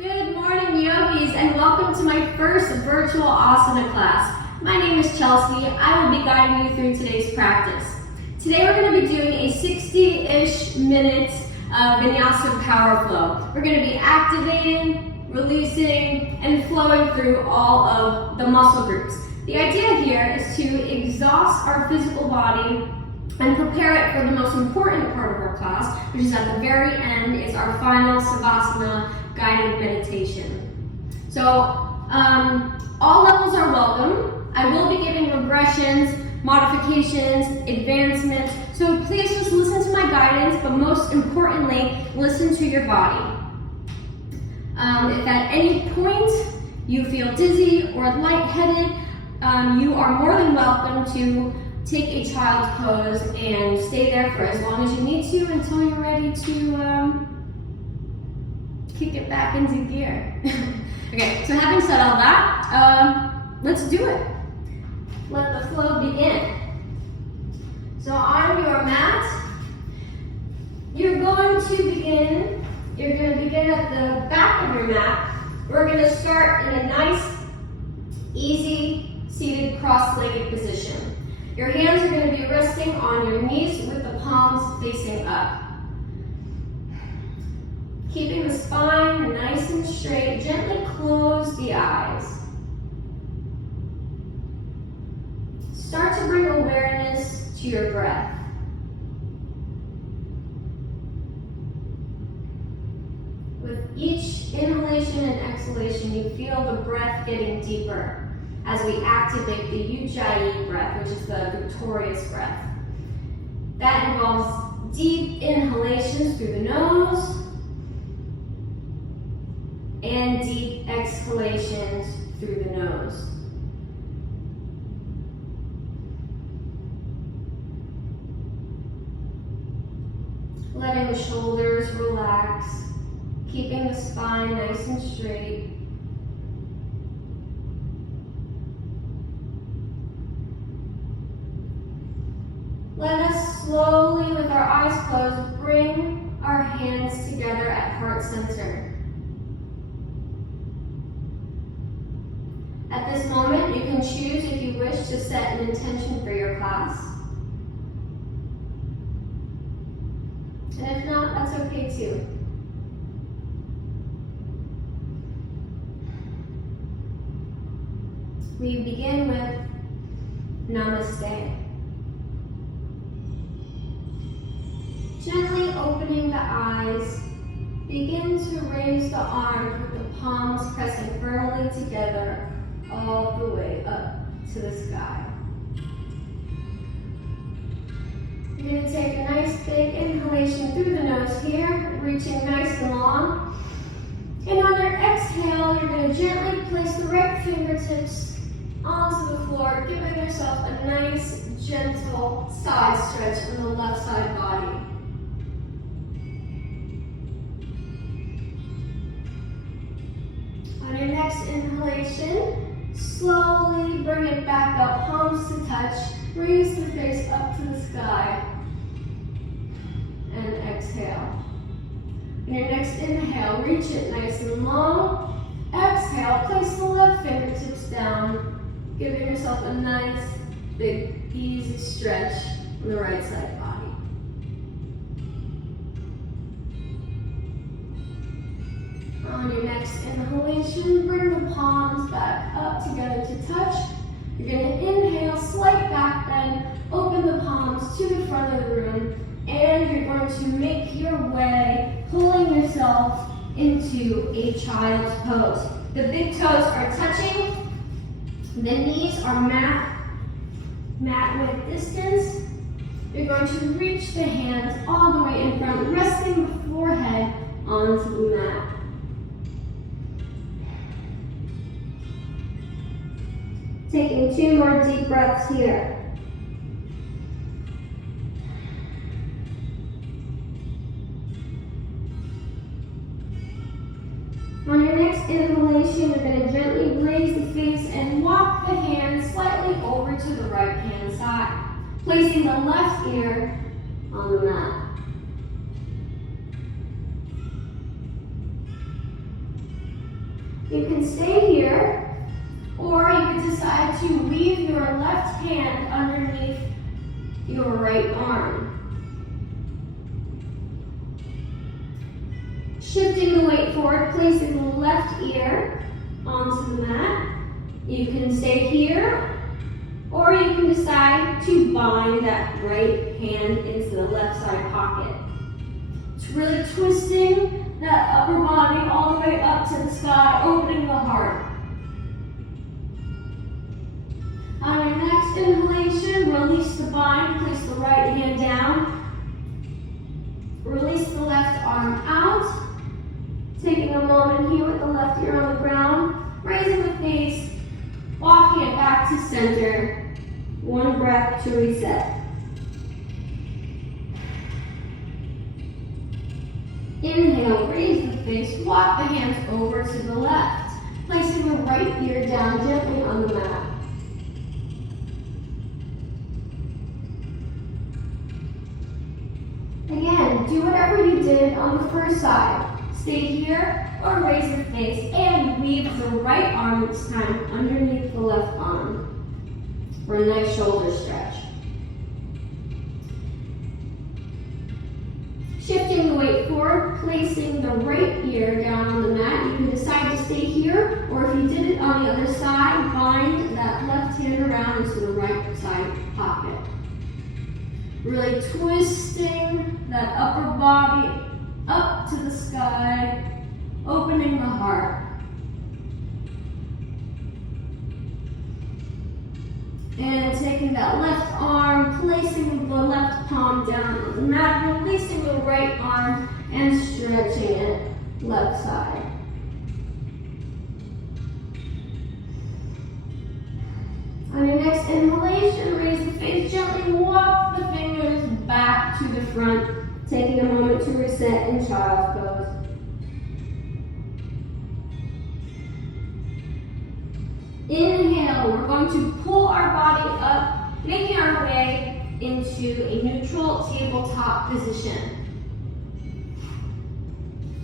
Good morning, yogis, and welcome to my first virtual asana class. My name is Chelsea. I will be guiding you through today's practice. Today we're going to be doing a 60-ish minutes Vinyasa power flow. We're going to be activating, releasing, and flowing through all of the muscle groups. The idea here is to exhaust our physical body and prepare it for the most important part of our class, which is at the very end, is our final Savasana guided meditation. So all levels are welcome. I will be giving regressions, modifications, advancements, so please just listen to my guidance, but most importantly, listen to your body. If at any point you feel dizzy or lightheaded, you are more than welcome to take a child's pose and stay there for as long as you need to until you're ready to kick it back into gear. Okay, so having said all that, let's do it. Let the flow begin. So on your mat, you're going to begin at the back of your mat. We're going to start in a nice, easy, seated cross-legged position. Your hands are going to be resting on your knees with the palms facing up. Keeping the spine nice and straight, gently close the eyes. Start to bring awareness to your breath. With each inhalation and exhalation, you feel the breath getting deeper as we activate the Ujjayi breath, which is the victorious breath. That involves deep inhalations through the nose and deep exhalations through the nose. Letting the shoulders relax, keeping the spine nice and straight. Let us slowly, with our eyes closed, bring our hands together at heart center. At this moment, you can choose, if you wish, to set an intention for your class. And if not, that's okay too. We begin with Namaste. Gently opening the eyes, begin to raise the arms with the palms pressing firmly together all the way up to the sky. You're going to take a nice big inhalation through the nose here, reaching nice and long. And on your exhale, you're going to gently place the right fingertips onto the floor, giving yourself a nice, gentle side stretch on the left side body. On your next inhalation, slowly bring it back up, palms to touch, raise the face up to the sky, and exhale. On your next inhale, reach it nice and long. Exhale, place the left fingertips down, giving yourself a nice, big, easy stretch on the right side body. On your next inhalation, bring the palms back up together to touch. You're going to inhale, slight back bend, open the palms to the front of the room, and you're going to make your way, pulling yourself into a child's pose. The big toes are touching, the knees are mat width distance. You're going to reach the hands all the way in front, resting the forehead onto the mat. Taking 2 more deep breaths here. On your next inhalation, you're going to gently raise the face and walk the hands slightly over to the right hand side, placing the left ear on the mat. You can stay here, or you can decide to leave your left hand underneath your right arm. Shifting the weight forward, placing the left ear onto the mat. You can stay here, or you can decide to bind that right hand into the left side pocket. It's really twisting that upper body all the way up to the sky, opening the heart. On your next inhalation, release the bind, place the right hand down. Release the left arm out. Taking a moment here with the left ear on the ground, raising the face, walking it back to center. One breath to reset. Inhale, raise the face, walk the hands over to the left, placing the right ear down gently on the mat. Again, do whatever you did on the first side. Stay here or raise your face and weave the right arm this time underneath the left arm for a nice shoulder stretch. Shifting the weight forward, placing the right ear down on the mat. You can decide to stay here, or if you did it on the other side, bind that left hand around into the right side pocket. Really twisting that upper body up to the sky, opening the heart. And taking that left arm, placing the left palm down on the mat, releasing the right arm and stretching it left side. On your next inhalation, raise the face gently, walk the fingers back to the front, taking a moment to reset in child's pose. Inhale, we're going to pull our body up, making our way into a neutral tabletop position.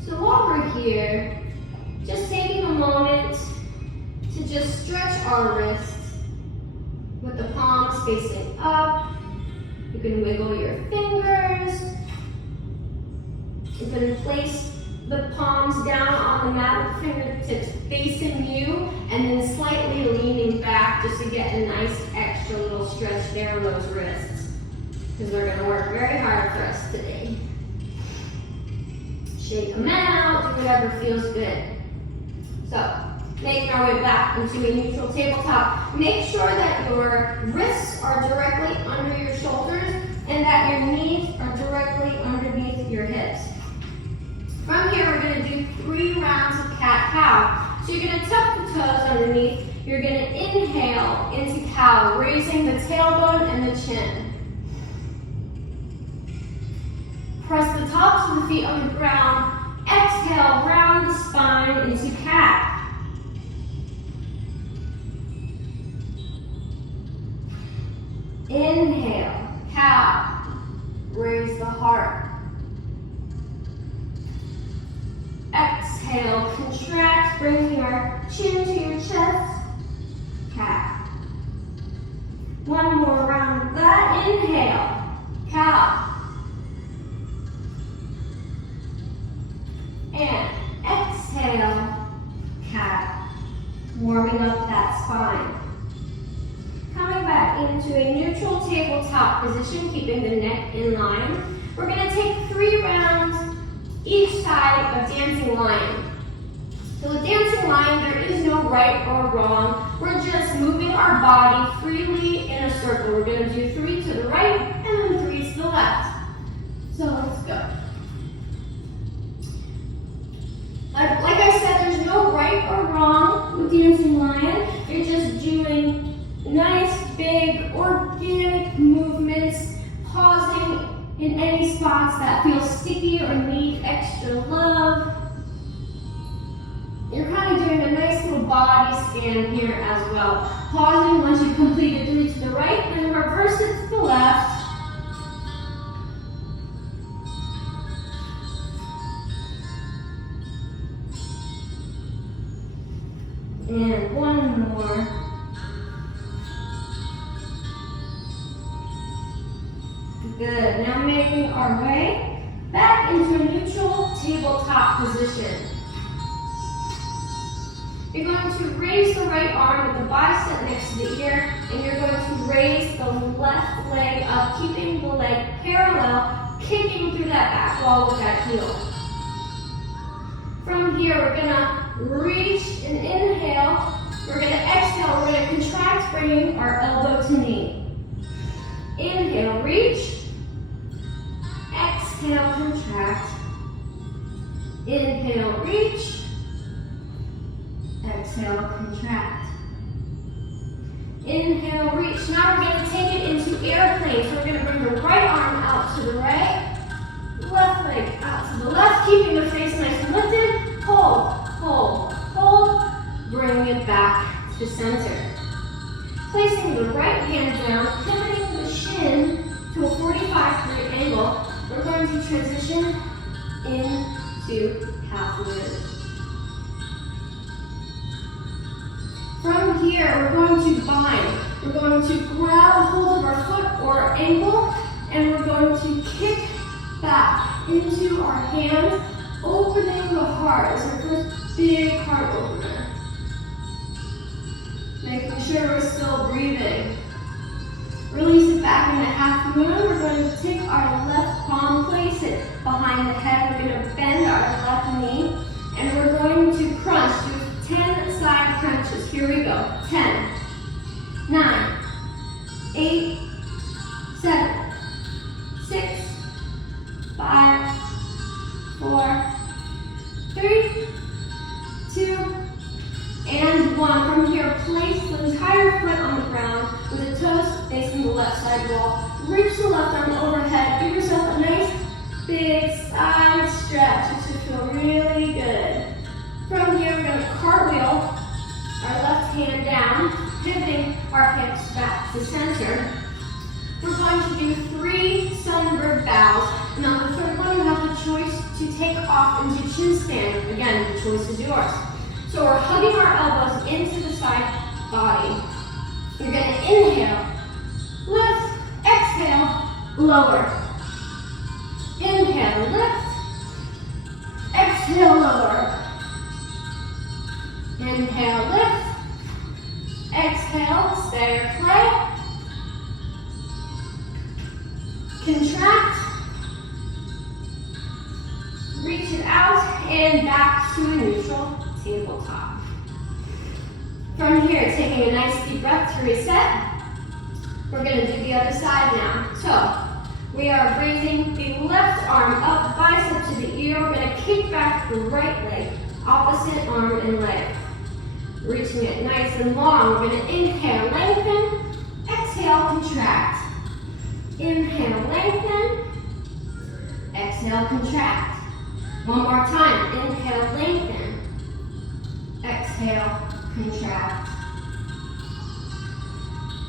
So while we're here, just taking a moment to just stretch our wrists with the palms facing up. You can wiggle your fingers. You can place the palms down on the mat with fingertips facing you and then slightly leaning back just to get a nice extra little stretch there on those wrists, because they're going to work very hard for us today. Shake them out, do whatever feels good. So, making our way back into a neutral tabletop. Make sure that your wrists are directly under your shoulders and that your knees are directly underneath your hips. From here, we're going to do 3 rounds of cat-cow. So you're going to tuck the toes underneath. You're going to inhale into cow, raising the tailbone and the chin. Press the tops of the feet on the ground. Exhale, round the spine into cat. Inhale, cow, raise the heart. Exhale, contract, bring your chin to your chest, cat. One more round of that. Inhale, cow. And exhale, cat. Warming up that spine. Coming back into a neutral tabletop position, keeping the neck in line. We're going to take 3 rounds each side of dancing lion. So with dancing lion, there is no right or wrong. We're just moving our body freely in a circle. We're going to do 3 to the right and then 3 to the left. So let's go. Like I said, there's no right or wrong with dancing lion. You're just doing nice, big, organic movements, pausing in any spots that feel sticky or need extra love. You're kind of doing a nice little body scan here as well. Pausing once you've completed 3 to the right, and reverse it to the left. And one more. Good. Now making our way back into a neutral tabletop position. You're going to raise the right arm with the bicep next to the ear, and you're going to raise the left leg up, keeping the leg parallel, kicking through that back wall with that heel. From here, we're going to reach and inhale. We're going to exhale. We're going to contract, bringing our elbow to knee. Inhale, reach. Exhale, contract. Inhale, reach. Exhale, contract. Inhale, reach. Now we're going to take it into airplane. So we're going to bring the right arm out to the right, left leg out to the left, keeping the face nice and lifted. Hold, hold, hold. Bring it back to center. Placing the right hand down, pivoting the shin to a 45-degree angle. We're going to transition into half moon. From here, we're going to bind. We're going to grab a hold of our foot or our ankle, and we're going to kick back into our hands, opening the heart as our first big heart opener. Making sure we're still breathing. Release it back into half moon. We're going to take our left palm, place it behind the head. We're going to bend our left knee, and we're going to crunch. Do 10 side crunches. Here we go. 10, 9, 8, 7, 6, 5, 4, 3, 2, and 1. From here, place the entire foot on the ground with the toes facing the left side wall. Reach the left arm overhead. Give yourself a nice big side stretch. It should feel really good. From here, we're going to cartwheel our left hand down, pivoting our hips back to center. We're going to do 3 sunbird bows. And on the third one, you have the choice to take off into chin stand. Again, the choice is yours. So we're hugging our elbows into the side body. You're going to inhale, lift, exhale, lower. Inhale, lift, exhale, lower. Inhale, lift, exhale, stay or play. Contract, reach it out, and back to a neutral tabletop. From here, taking a nice deep breath to reset, we're going to do the other side now. So, we are raising the left arm up, bicep to the ear. We're going to kick back the right leg, opposite arm and leg. Reaching it nice and long. We're going to inhale, lengthen, exhale, contract. Inhale, lengthen, exhale, contract. One more time. Inhale, lengthen, exhale, contract.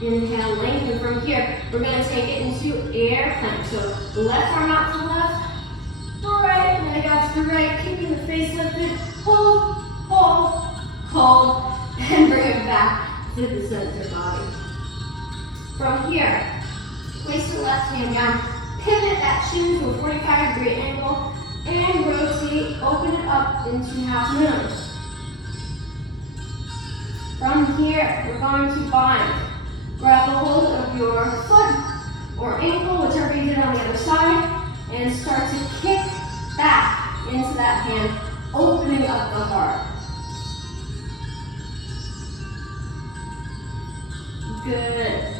Inhale, lengthen. From here, we're going to take it into airplane. So left arm out to the left, right leg out to the right, keeping the face lifted. Hold, hold, hold, and bring it back to the center body. From here, place the left hand down, pivot that shin to a 45-degree angle, and rotate, open it up into half moon. From here, we're going to bind. Grab a hold of your foot or ankle, whichever you did on the other side, and start to kick back into that hand, opening up the heart. Good.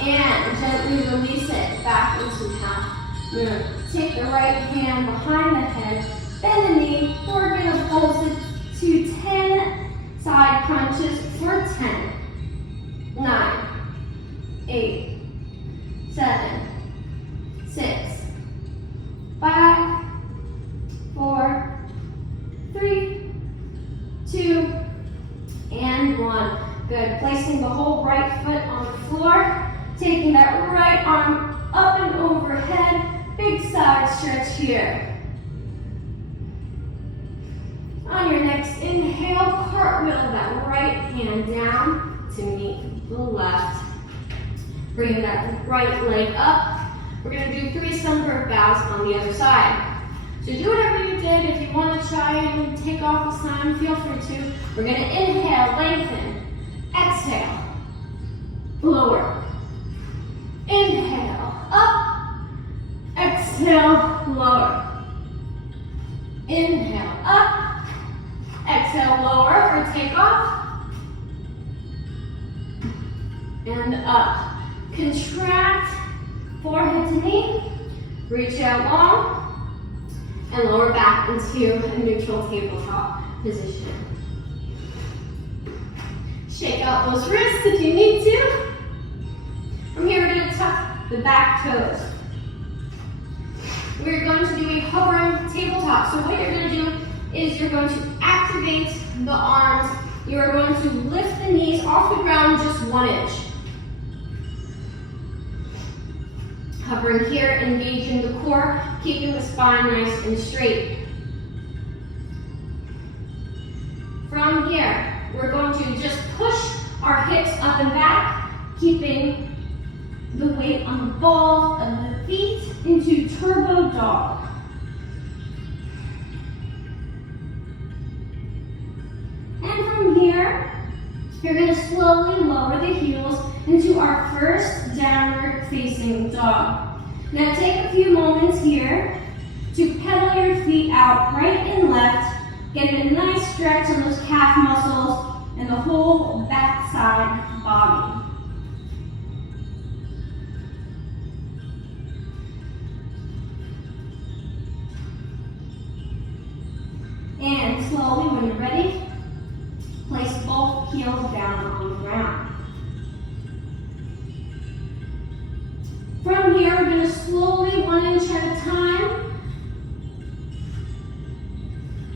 And gently release it back into half moon. Take the right hand behind the head, bend the knee. We're going to pulse it to 10 side crunches for 10, 9, 8, 7, 6, 5, 4, 3, 2, and 1. Good. Placing the whole right foot on the floor. Taking that right arm up and overhead. Big side stretch here. On your next inhale, cartwheel that right hand down to meet the left. Bring that right leg up. We're going to do 3 sunbird bows on the other side. So do whatever you did. If you want to try and take off this time, feel free to. We're going to inhale, lengthen. Exhale, lower. Inhale, up. Exhale, lower. Inhale, up. Exhale, lower or take off. And up. Contract, forehead to knee. Reach out long. And lower back into a neutral tabletop position. Shake out those wrists if you need to. From here, we're going to tuck the back toes. We're going to do a hovering tabletop. So what you're going to do is you're going to activate the arms. You are going to lift the knees off the ground just 1 inch. Hovering here, engaging the core, keeping the spine nice and straight. From here, we're going to just push our hips up and back, keeping the weight on the balls of the feet into turbo dog. And from here, you're going to slowly lower the heels into our first downward facing dog. Now take a few moments here to pedal your feet out right and left, getting a nice stretch on those calf muscles and the whole back side body. And slowly, when you're ready, place both heels down on the ground. From here, we're going to slowly, 1 inch at a time,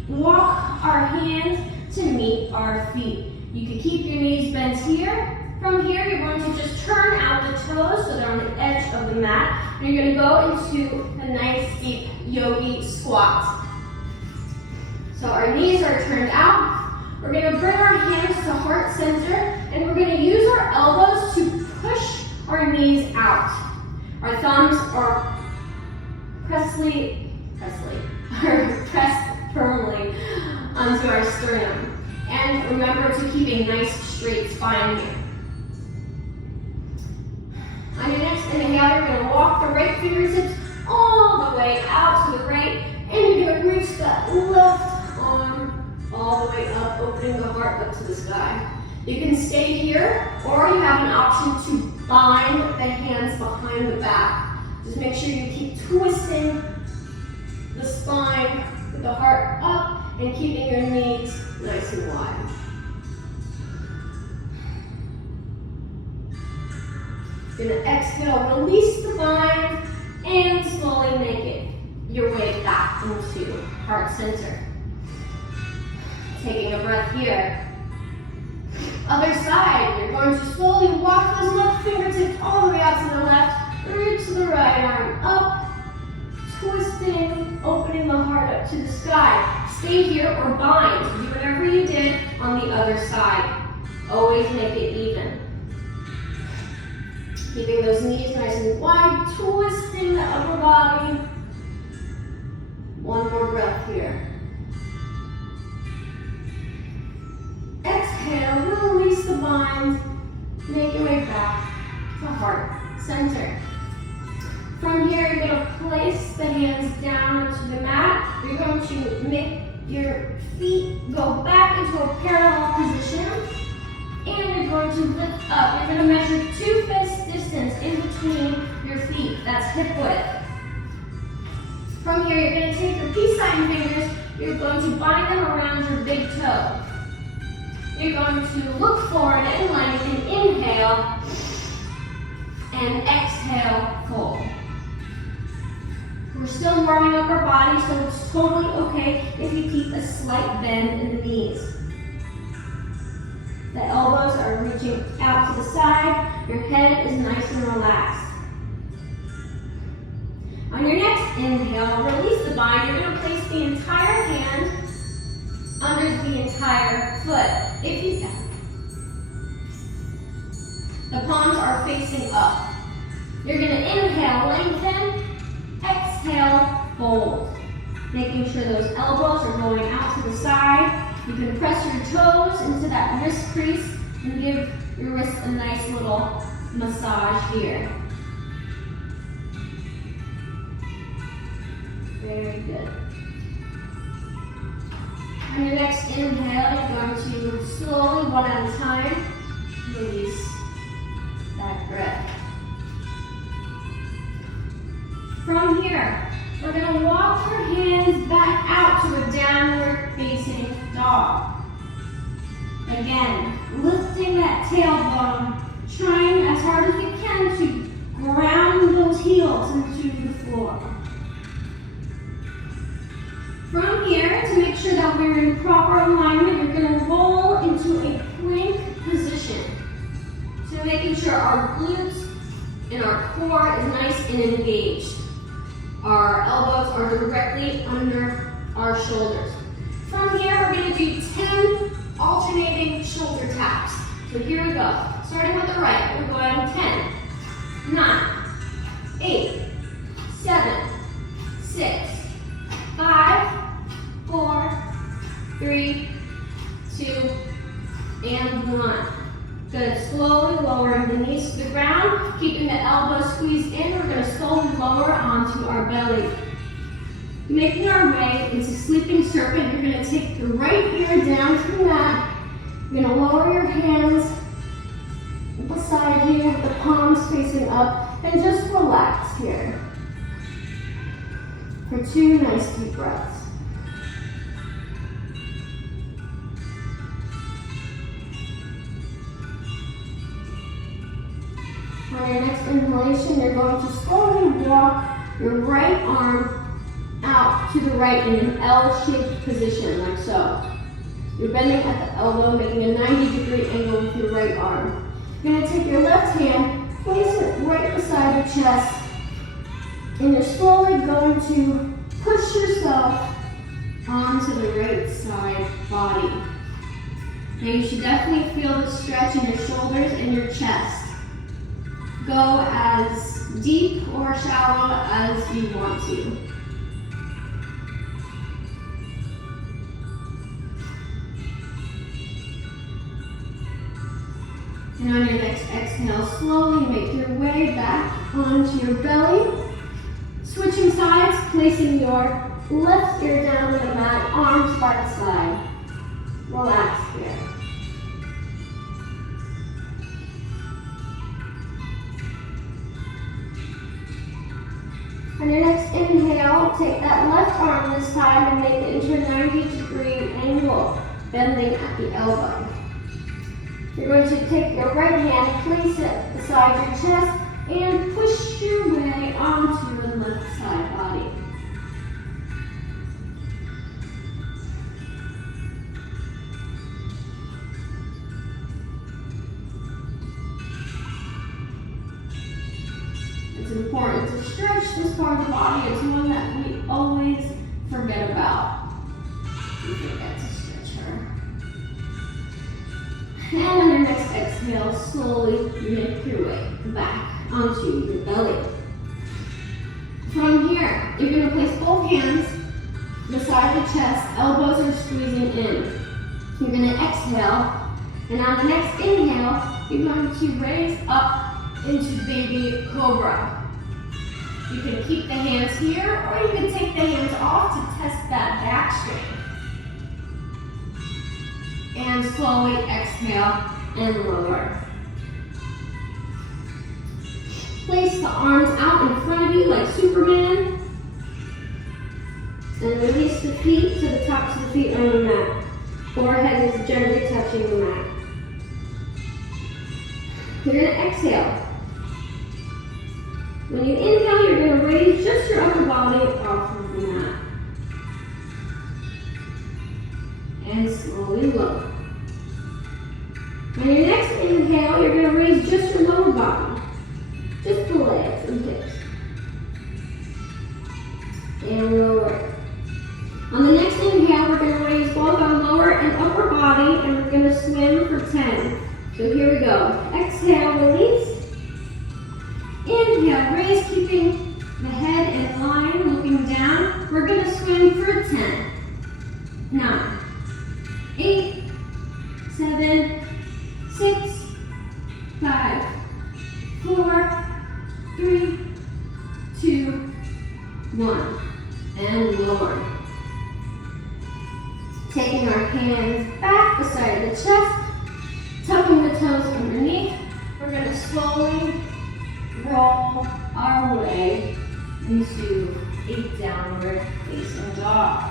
walk our hands to meet our feet. You can keep your knees bent here. From here, you're going to just turn out the toes so they're on the edge of the mat. And you're going to go into a nice deep yogi squat. So our knees are turned out. We're going to bring our hands to heart center, and we're going to use our elbows to push our knees out. Our thumbs are pressed firmly onto our sternum. And remember to keep a nice straight spine here. On your next inhale, you're going to walk the right fingertips all the way out to the right, and you're going to reach that left arm all the way up, opening the heart up to the sky. You can stay here, or you have an option to bind the hands behind the back. Just make sure you keep twisting the spine with the heart up and keeping your knees nice and wide. You're going to exhale, release the bind, and slowly make it your way back into heart center. Taking a breath here. Other side, you're going to slowly walk those left fingertips all the way out to the left, reach the right arm up, twisting, opening the heart up to the sky. Stay here or bind. Do whatever you did on the other side. Always make it even. Keeping those knees nice and wide, twisting the upper body. One more breath here. Exhale, release the bind, make your way back to heart center. From here, you're going to place the hands down onto the mat. You're going to make your feet go back into a parallel position, and you're going to lift up. You're going to measure 2 fists distance in between your feet. That's hip width. From here, you're going to take your peace sign fingers. You're going to bind them around your big toe. You're going to look forward and lengthen, inhale, and exhale, fold. We're still warming up our body, so it's totally okay if you keep a slight bend in the knees. The elbows are reaching out to the side, your head is nice and relaxed. On your next inhale, release the bind. You're going to place the entire hand on entire foot if you can. The palms are facing up. You're going to inhale, lengthen, exhale, fold. Making sure those elbows are going out to the side. You can press your toes into that wrist crease and give your wrists a nice little massage here. Very good. On your next inhale, you're going to slowly, one at a time, release that grip. From here, we're going to walk your hands back out to a downward facing dog. Again, lifting that tailbone, trying as hard as you can to ground those heels into the floor. From here, to make sure that we're in proper alignment, you're going to roll into a plank position. So making sure our glutes and our core is nice and engaged. Our elbows are directly under our shoulders. From here, we're going to do 10 alternating shoulder taps. So here we go. Starting with the right, we're going 10, 9, 8, 7, 6, 5, 4, 3, 2, and 1. Good. Slowly lowering the knees to the ground, keeping the elbows squeezed in. We're going to slowly lower onto our belly. Making our way into sleeping serpent, you're going to take the right ear down to the mat. You're going to lower your hands beside you with the palms facing up and just relax here for 2 nice deep breaths. On your next inhalation, you're going to slowly walk your right arm out to the right in an L-shaped position, like so. You're bending at the elbow, making a 90-degree angle with your right arm. You're going to take your left hand, place it right beside your chest, and you're slowly going to push yourself onto the right side body. Now you should definitely feel the stretch in your shoulders and your chest. Go as deep or shallow as you want to. And on your next exhale, slowly make your way back onto your belly. Switching sides, placing your left ear down on the mat, arms by the side. Relax here. On your next inhale, take that left arm this time and make it into a 90-degree angle, bending at the elbow. You're going to take your right hand, place it beside your chest, and push your way onto the left side body. It's important to stretch this part of the body. It's one that we always forget about. We forget to stretch her. And on your next exhale, slowly make your way back onto your belly. From here, you're going to place both hands beside the chest, elbows are squeezing in. You're going to exhale, and on the next inhale, you're going to raise up into baby cobra. You can keep the hands here, or you can take the hands off to test that back strength. And slowly exhale and lower. Place the arms out in front of you like Superman. And release the feet to the tops of the feet on the mat. Forehead is gently touching the mat. You're going to exhale. When you inhale, you're going to raise just your upper body off of the mat. And slowly lower. On your next inhale, you're going to raise just your lower body. Just the legs and hips. And lower. On the next inhale, we're going to raise both our lower and upper gonna swim for 10. So here we go. Exhale, release. Inhale, raise, keeping the head in line, looking down. We're gonna swim for 10. 9, 8, 7, 6, 5, 4, 3, 2, 1. And lower. Taking our hands back beside the chest, tucking the toes underneath. We're going to slowly roll our way into a downward facing dog.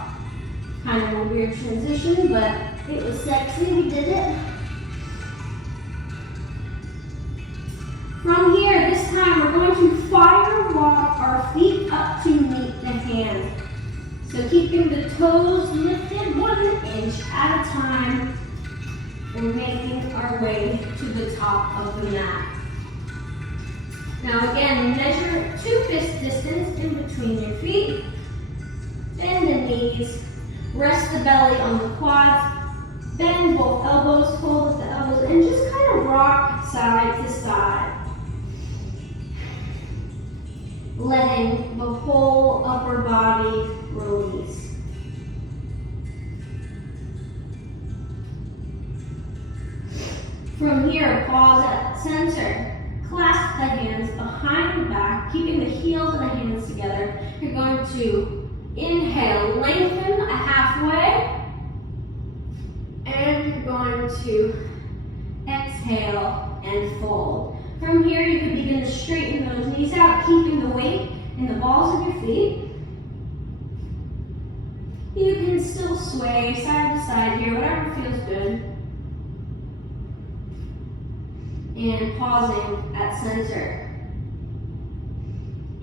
Kind of a weird transition, but it was sexy. We did it. From here, this time we're going to firewalk our feet up to meet the hands. So keeping the toes lifted 1 inch at a time. We're making our way to the top of the mat. Now again, measure 2 fist distance in between your feet. Bend the knees. Rest the belly on the quads. Bend both elbows, fold with the elbows, and just kind of rock side to side. Letting the whole upper body release. From here, pause at center. Clasp the hands behind the back, keeping the heels of the hands together. You're going to inhale, lengthen a halfway, and you're going to exhale and fold. From here, you can begin to straighten those knees out, keeping the weight in the balls of your feet. You can still sway side to side here, whatever feels good. And pausing at center.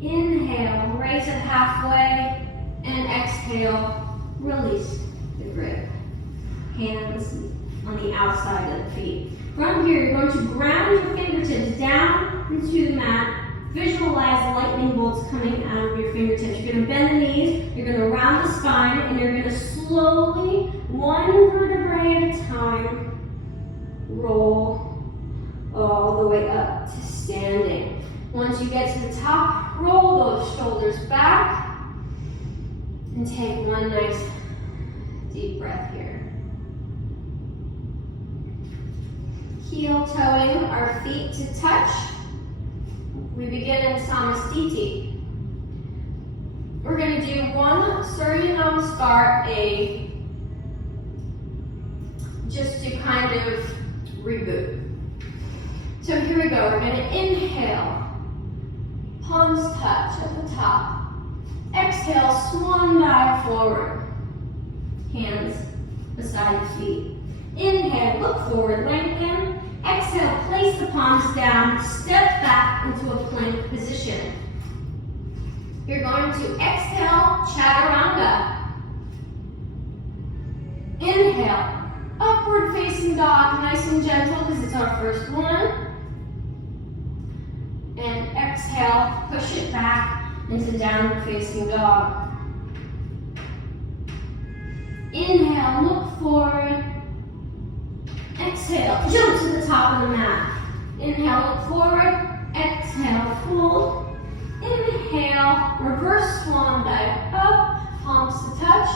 Inhale, raise it halfway, and exhale, release the grip. Hands on the outside of the feet. From here, you're going to ground your fingertips down into the mat. Visualize lightning bolts coming out of your fingertips. You're going to bend the knees, you're going to round the spine, and you're going to slowly, 1 vertebrae at a time, roll all the way up to standing. Once you get to the top, roll those shoulders back, and take 1 nice deep breath here. Heel toeing our feet to touch. We begin in Samastiti. We're going to do 1 Surya Namaskar A, just to kind of reboot. So here we go. We're going to inhale, palms touch at the top. Exhale, swan dive forward. Hands beside the feet. Inhale, look forward, lengthen. Exhale, place the palms down, step back into a plank position. You're going to exhale, chaturanga. Inhale, upward facing dog, nice and gentle because it's our first one. And exhale, push it back into downward facing dog. Inhale, look forward. Exhale, jump to the top of the mat. Inhale, look forward. Exhale, fold. Inhale, reverse swan dive up, palms to touch.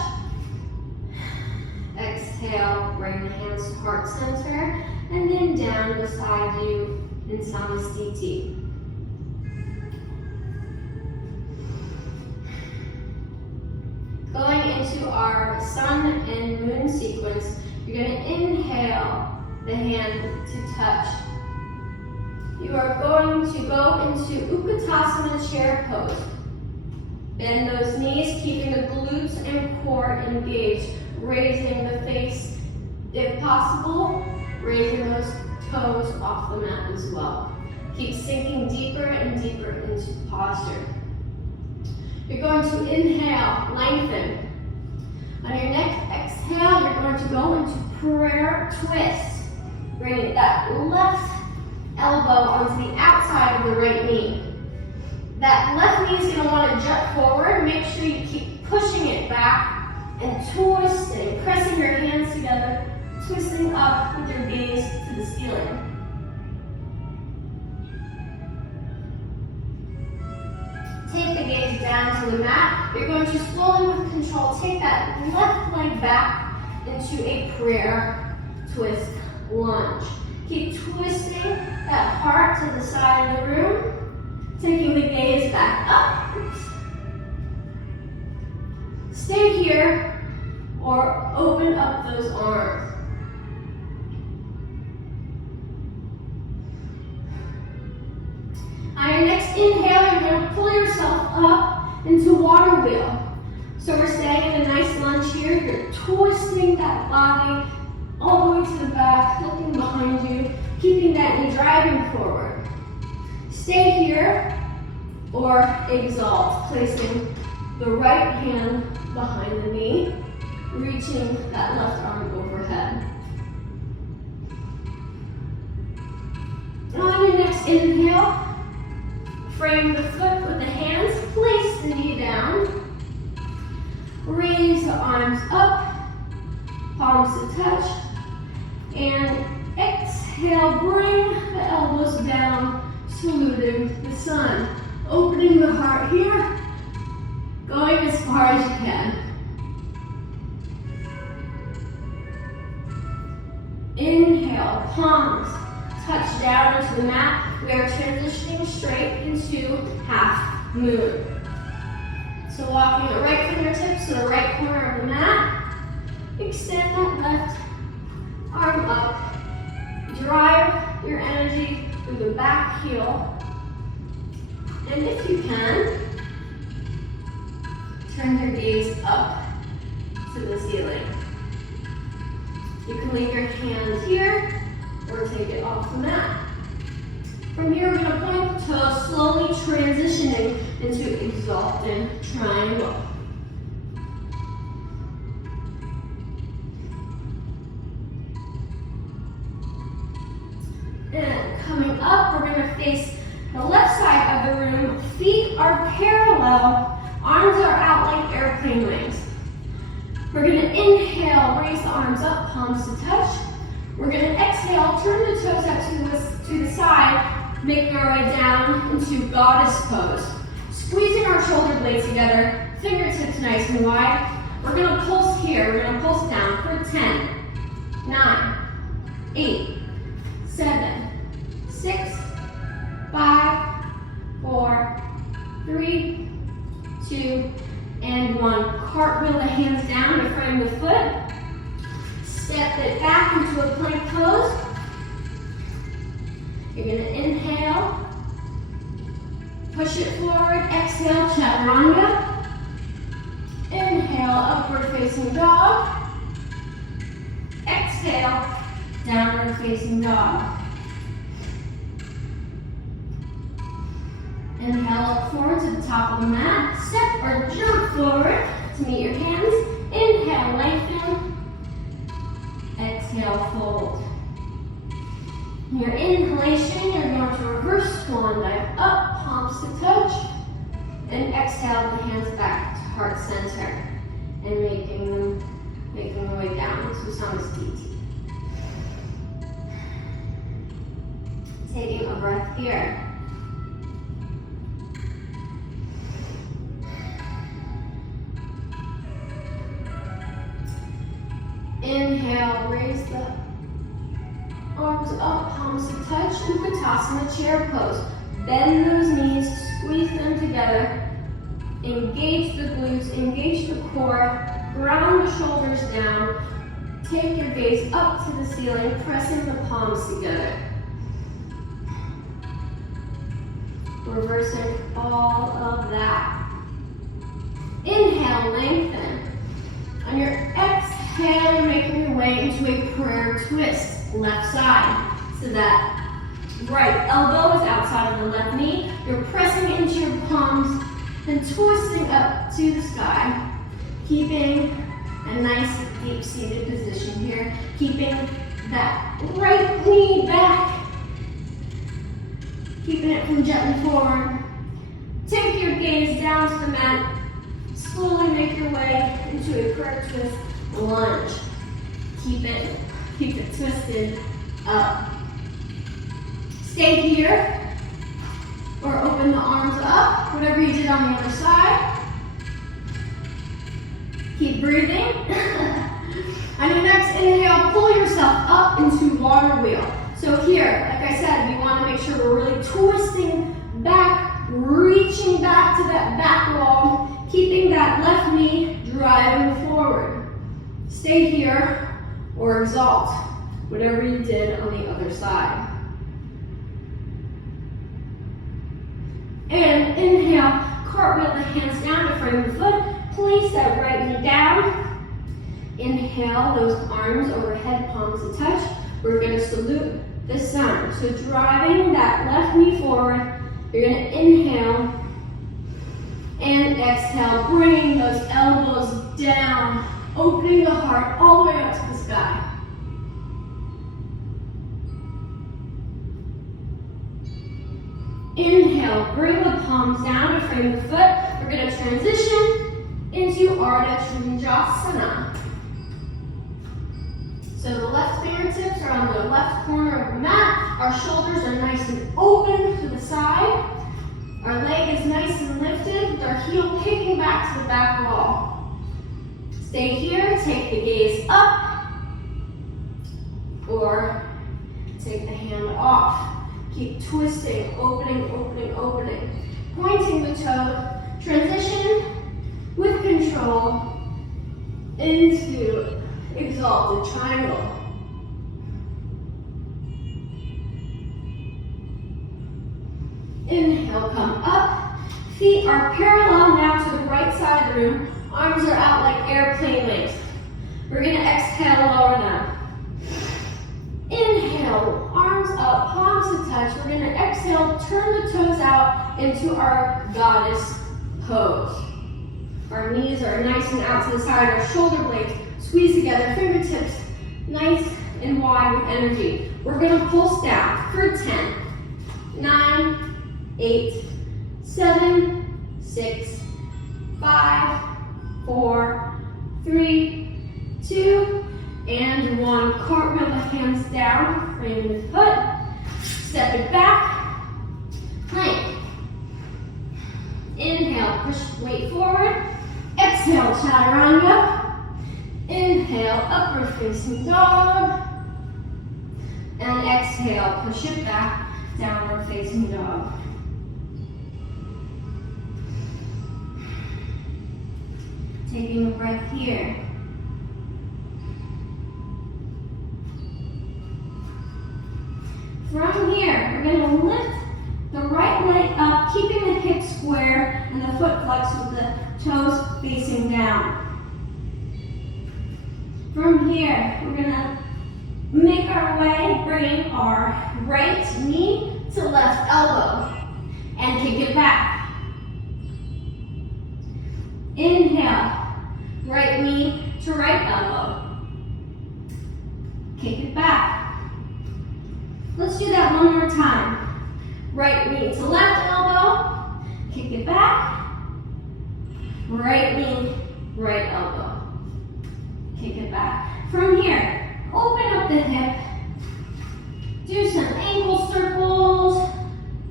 Exhale, bring the hands to heart center, and then down beside you in Samastiti. Going into our sun and moon sequence, you're going to inhale the hand to touch. You are going to go into Utkatasana chair pose. Bend those knees, keeping the glutes and core engaged, raising the face if possible, raising those toes off the mat as well. Keep sinking deeper and deeper into posture. You're going to inhale, lengthen. On your next exhale, you're going to go into prayer twist. Bring that left elbow onto the outside of the right knee. That left knee is going to want to jut forward. Make sure you keep pushing it back and twisting, pressing your hands together twisting up with your gaze to the ceiling. Take the gaze down to the mat. You're going to slowly, with control, take that left leg back into a prayer twist lunge. Keep twisting that heart to the side of the room, taking the gaze back up. Stay here or open up those arms. On your next inhale, you're going to pull yourself up into water wheel. So we're staying in a nice lunge here. You're twisting that body all the way to the back, looking behind you, keeping that knee driving forward. Stay here or exalt, placing the right hand behind the knee, reaching that left arm overhead. And on your next inhale, frame the foot with the hands, place the knee down, raise the arms up, palms to touch, and exhale, bring the elbows down, saluting the sun. Opening the heart here, going as far as you can. Inhale, palms touch down into the mat. We are transitioning straight into half moon. So walking the right fingertips to the right corner of the mat. Extend that left arm up. Drive your energy through the back heel. And if you can, turn your gaze up to the ceiling. You can leave your hands here or take it off the mat. From here, we're going to point the toes, slowly transitioning into exalted triangle. And coming up, we're going to face the left side of the room. Feet are parallel, arms are out like airplane wings. We're going to inhale, raise the arms up, palms to touch. We're going to exhale, turn the toes out to the side, making our way down into goddess pose. Squeezing our shoulder blades together, fingertips nice and wide. We're going to pulse here, we're going to pulse down for 10, 9, 8, 7, 6, 5, 4, 3, 2, and 1. Cartwheel the hands down to frame the foot. Step it back into a plank pose. You're going to inhale, push it forward, exhale, chaturanga. Inhale, upward facing dog. Exhale, downward facing dog. Inhale, up forward to the top of the mat. Step or jump forward to meet your hands. Inhale, lengthen. Exhale, fold. Your inhalation, you're going to reverse swan dive up, palms to touch. And exhale, the hands back to heart center. And making the way down to Samasthiti. Taking a breath here. Inhale, raise the arms up, palms to touch, Utkatasana chair pose. Bend those knees, squeeze them together. Engage the glutes, engage the core, ground the shoulders down. Take your gaze up to the ceiling, pressing the palms together. Reversing all of that. Inhale, lengthen. On your exhale, you're making your way into a prayer twist, left side. So that right elbow is outside of the left knee. You're pressing into your palms and twisting up to the sky. Keeping a nice deep seated position here. Keeping that right knee back. Keeping it from jutting forward. Take your gaze down to the mat. Slowly make your way into a prayer twist lunge. Keep it Keep it twisted up. Stay here, or open the arms up, whatever you did on the other side. Keep breathing. On your next inhale, pull yourself up into water wheel. So here, like I said, we want to make sure we're really twisting back, reaching back to that back wall, keeping that left knee driving forward. Stay here or exalt, whatever you did on the other side. And inhale, cartwheel the hands down to frame the foot. Place that right knee down. Inhale, those arms overhead, palms to touch. We're going to salute the sun. So driving that left knee forward, you're going to inhale and exhale, bringing those elbows down, opening the heart all the way up to the sky. Inhale, bring the palms down to frame the foot. We're going to transition into Ardha Trikonasana. So the left fingertips are on the left corner of the mat. Our shoulders are nice and open to the side. Our leg is nice and lifted with our heel kicking back to the back wall. Stay here, take the gaze up, or take the hand off. Keep twisting, opening, opening, opening. Pointing the toe, transition with control into exalted triangle. Inhale, come up. Feet are parallel now to the right side of the room. Arms are out like airplane wings. We're going to exhale, lower them. Inhale, arms up, palms to touch. We're going to exhale, turn the toes out into our goddess pose. Our knees are nice and out to the side. Our shoulder blades squeeze together, fingertips nice and wide with energy. We're going to pulse down for 10, 9, 8, 7, 6, 5, 4, 3, 2, and 1. Cartwheel the hands down, frame the foot, step it back, plank. Inhale, push weight forward. Exhale, chaturanga. Inhale, upward facing dog. And exhale, push it back, downward facing dog. Taking a breath here. From here, we're going to lift the right leg up, keeping the hips square and the foot flexed with the toes facing down. From here, we're going to make our way, bringing our right knee to left elbow and kick it back. Inhale, right knee to right elbow. Kick it back. Let's do that one more time. Right knee to left elbow, kick it back. Right knee, right elbow, kick it back. From here, open up the hip. Do some ankle circles,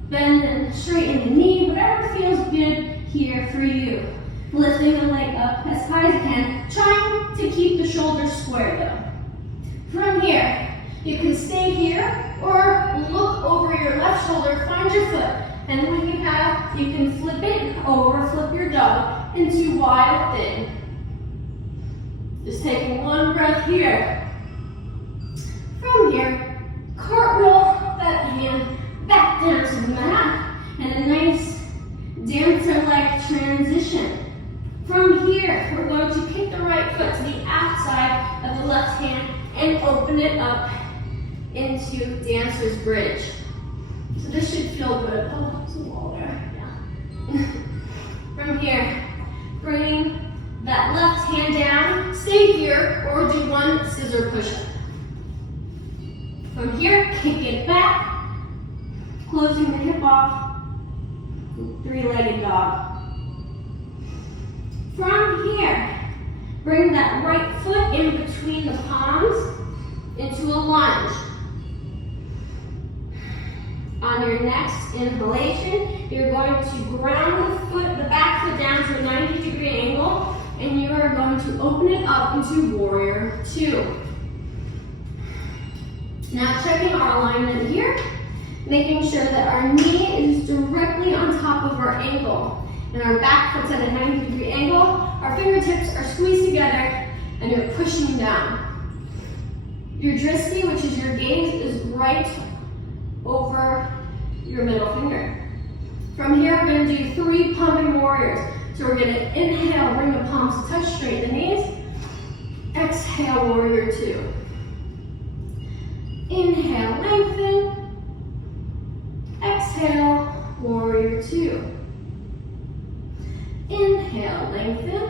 bend and straighten the knee, whatever feels good here for you. Lifting the leg up as high as you can, trying to keep the shoulders square though. From here, you can stay here or look over your left shoulder, find your foot, and when you have, you can flip it over, flip your dog into wide thin. Just taking one breath here. From here, cartwheel that hand back down to the mat, and a nice dancer-like transition. From here, we're going to kick the right foot to the outside of the left hand and open it up into dancer's bridge. So this should feel good. Oh, there's a wall there. Yeah. From here, bringing that left hand down, stay here or do one scissor push-up. From here, kick it back, closing the hip off, three-legged dog. From here, bring that right foot in between the palms into a lunge. On your next inhalation, you're going to ground the back foot down to a 90-degree angle, and you are going to open it up into warrior two. Now checking our alignment here, making sure that our knee is directly on top of our ankle, and our back foot's at a 90-degree angle, our fingertips are squeezed together, and you're pushing down. Your drishti, which is your gaze, is right over your middle finger. From here, we're going to do 3 pumping warriors. So we're going to inhale, bring the palms to touch, straighten the knees. Exhale, warrior two. Inhale, lengthen. Exhale, warrior two. Inhale, lengthen.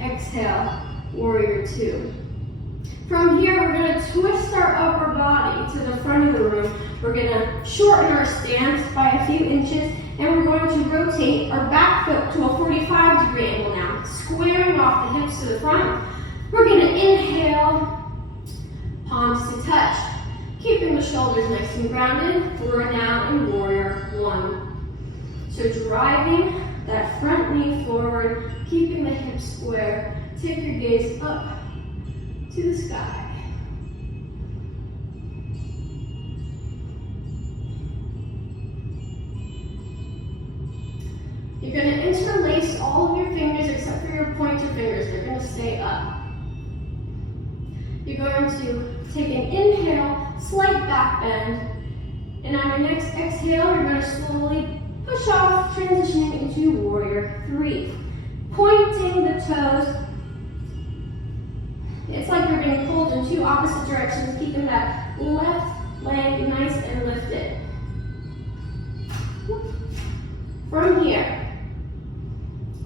Exhale, warrior two. From here, we're going to twist our upper body to the front of the room. We're going to shorten our stance by a few inches, and we're going to rotate our back foot to a 45-degree angle now, squaring off the hips to the front. We're going to inhale, palms to touch, keeping the shoulders nice and grounded. We're now in warrior one. So driving that front knee forward, keeping the hips square. Take your gaze up to the sky. You're going to interlace all of your fingers except for your pointer fingers. They're going to stay up. You're going to take an inhale, slight back bend, and on your next exhale, you're going to slowly push off, transitioning into warrior three. Pointing the toes. It's like you're being pulled in 2 opposite directions, keeping that left leg nice and lifted. From here,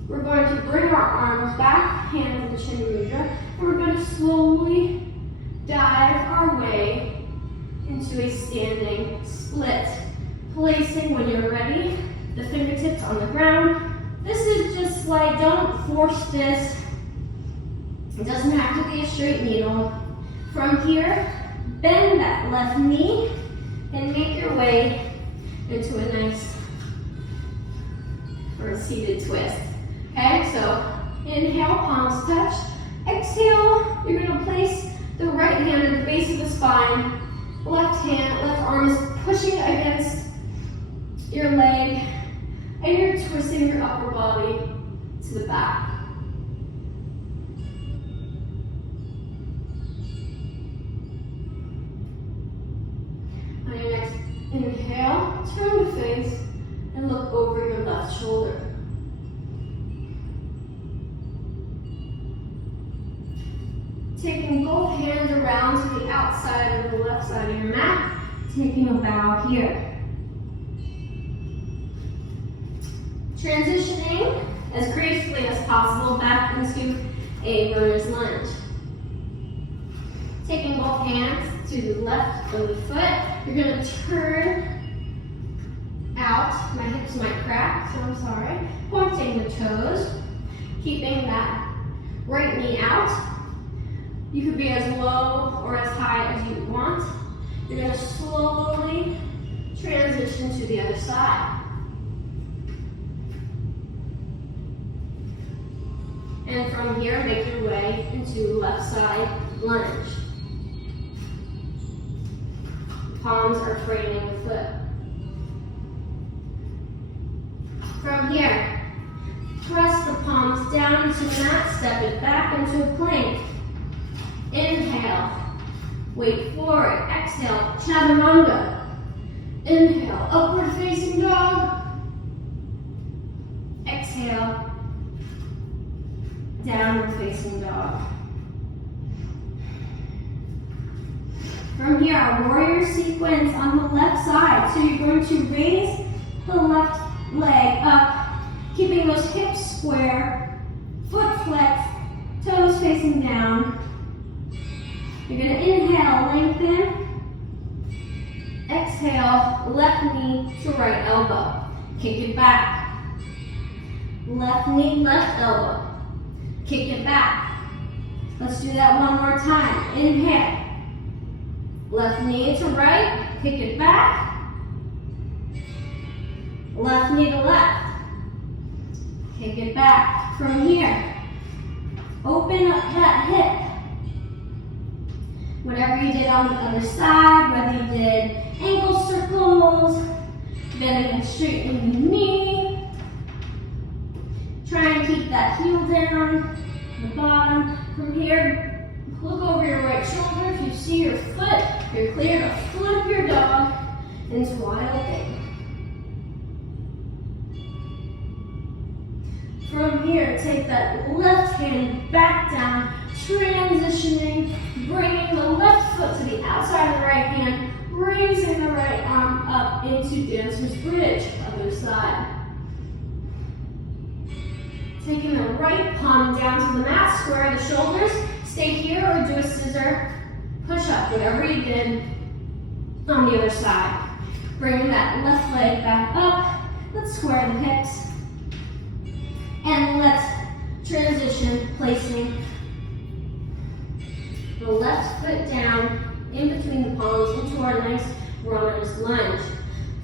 we're going to bring our arms back, hands in chin mudra, and we're going to slowly dive our way into a standing split. Placing, when you're ready, the fingertips on the ground. This is just like, don't force this. It doesn't have to be a straight needle. From here, bend that left knee and make your way into a nice or a seated twist. Okay, so inhale, palms touch. Exhale, you're going to place the right hand at the base of the spine. Left arm is pushing against your leg, and you're twisting your upper body to the back. On your next inhale, turn the face and look over your left shoulder. Taking both hands around to the outside of the left side of your mat, taking a bow here. Transitioning as gracefully as possible back into a runner's lunge. Taking both hands to the left of the foot, you're going to turn out. My hips might crack, so I'm sorry. Pointing the toes, keeping that right knee out. You could be as low or as high as you want. You're going to slowly transition to the other side. And from here, make your way into left side lunge. Palms are framing the foot. From here, press the palms down into the mat, step it back into a plank. Inhale, weight forward. Exhale, chaturanga. Inhale, upward facing dog. Exhale, downward facing dog. From here, our warrior sequence on the left side. So you're going to raise the left leg up, keeping those hips square, foot flexed, toes facing down. You're going to inhale, lengthen. Exhale, left knee to right elbow. Kick it back. Left knee, left elbow. Kick it back. Let's do that one more time. Inhale. Left knee to right, kick it back. Left knee to left. Kick it back. From here, open up that hip. Whatever you did on the other side, whether you did ankle circles, bending and straightening the knee. Try and keep that heel down, the bottom. From here, look over your right shoulder. If you see your foot, you're clear to flip your dog into wild thing. From here, take that left hand back down, transitioning, bringing the left foot to the outside of the right hand, raising the right arm up into dancer's bridge, other side. Taking the right palm down to the mat, square the shoulders, stay here or do a scissor push up, whatever you did on the other side. Bring that left leg back up, let's square the hips, and let's transition, placing the left foot down in between the palms into our nice runner's lunge.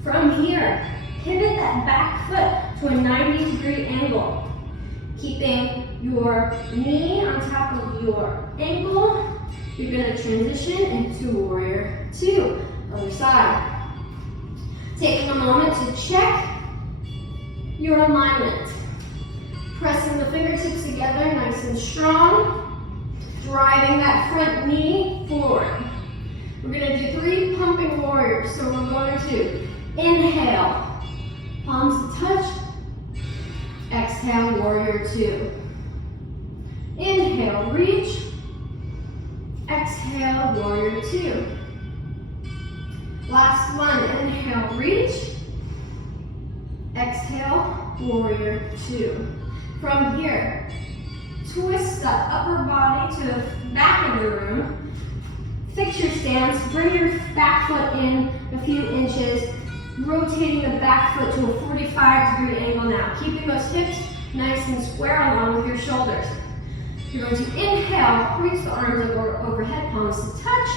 From here, pivot that back foot to a 90-degree angle. Keeping your knee on top of your ankle, you're going to transition into warrior two, other side. Taking a moment to check your alignment. Pressing the fingertips together nice and strong, driving that front knee forward. We're going to do 3 pumping warriors, so we're going to inhale, palms to touch. Exhale, warrior two. Inhale, reach. Exhale, warrior two. Last one, inhale, reach. Exhale, warrior two. From here, twist the upper body to the back of the room. Fix your stance, bring your back foot in a few inches, rotating the back foot to a 45-degree angle now, keeping those hips nice and square along with your shoulders. You're going to inhale, reach the arms overhead, palms to touch,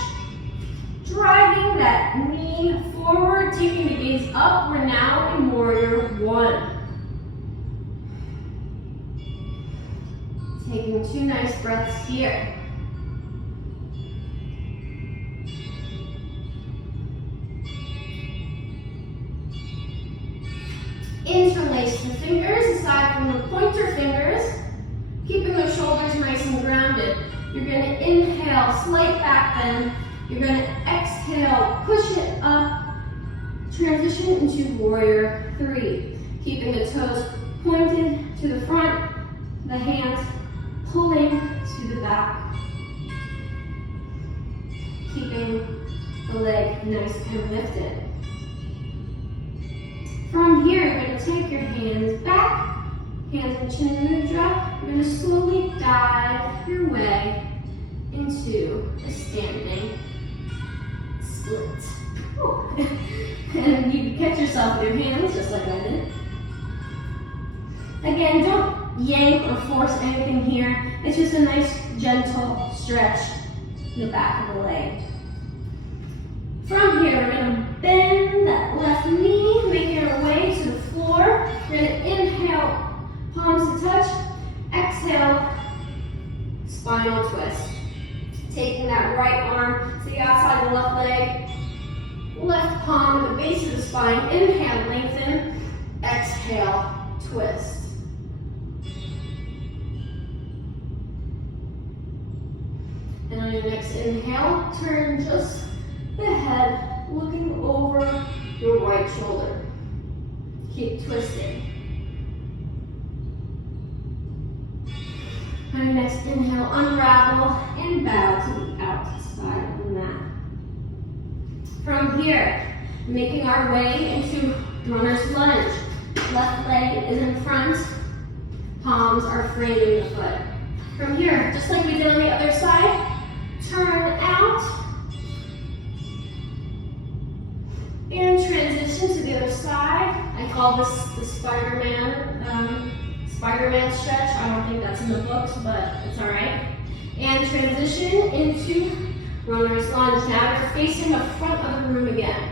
driving that knee forward, taking the gaze up. We're now in warrior one. Taking 2 nice breaths here. Interlace the fingers aside from the pointer fingers, keeping the shoulders nice and grounded. You're going to inhale, slight back bend. You're going to exhale, push it up, transition into warrior three. Keeping the toes pointed to the front, the hands pulling to the back. Keeping the leg nice and lifted. From here, you're going to take your hands back, hands and chin mudra. You're going to slowly dive your way into a standing split. And you can catch yourself with your hands, just like I did. Again, don't yank or force anything here. It's just a nice, gentle stretch in the back of the leg. From here, we're going to bend that left knee, making our way to the floor. We're going to inhale, palms to touch. Exhale, spinal twist. Taking that right arm to the outside of the left leg. Left palm at the base of the spine. Inhale, lengthen. Exhale, twist. And on your next inhale, turn just the head looking over your right shoulder. Keep twisting. On your next inhale, unravel and bow to the outside of the mat. From here, making our way into runner's lunge. Left leg is in front, palms are framing the foot. From here, just like we did on the other side, turn out and transition to the other side. I call this the Spider-Man stretch. I don't think that's in the books, but it's all right. And transition into runner's lunge. Now you're facing the front of the room again.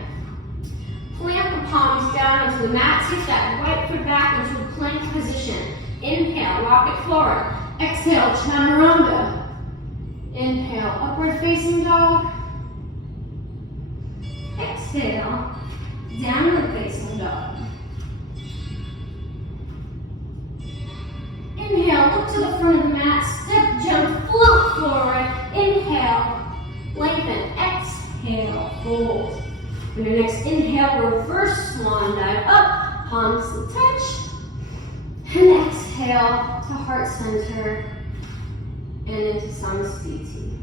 Plant the palms down into the mat. Take that right foot back into a plank position. Inhale, rock it forward. Exhale, chaturanga. Inhale, upward facing dog. Exhale, downward facing dog. Inhale, look to the front of the mat. Step, jump, float forward. Inhale, lengthen. Exhale, fold. On your next inhale, reverse swan dive up, palms to touch, and exhale to heart center and into Samasthiti.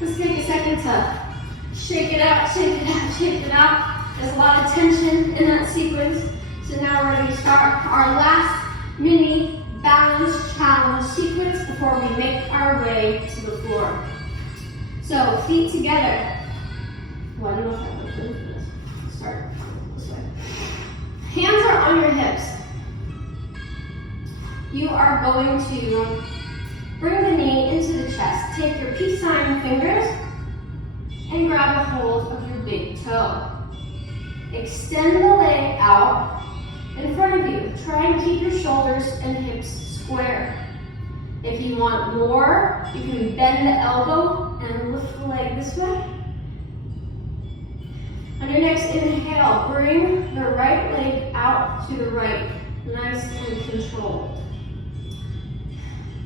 Let's take a second to shake it out, shake it out, shake it out. There's a lot of tension in that sequence. So now we're going to start our last mini balance challenge sequence before we make our way to the floor. So feet together. Well, I don't know if I want to do this. Start this way. Hands are on your hips. You are going to bring the knee into the chest. Take your peace sign fingers and grab a hold of your big toe. Extend the leg out in front of you. Try and keep your shoulders and hips square. If you want more, you can bend the elbow and lift the leg this way. On your next inhale, bring the right leg out to the right, nice and controlled.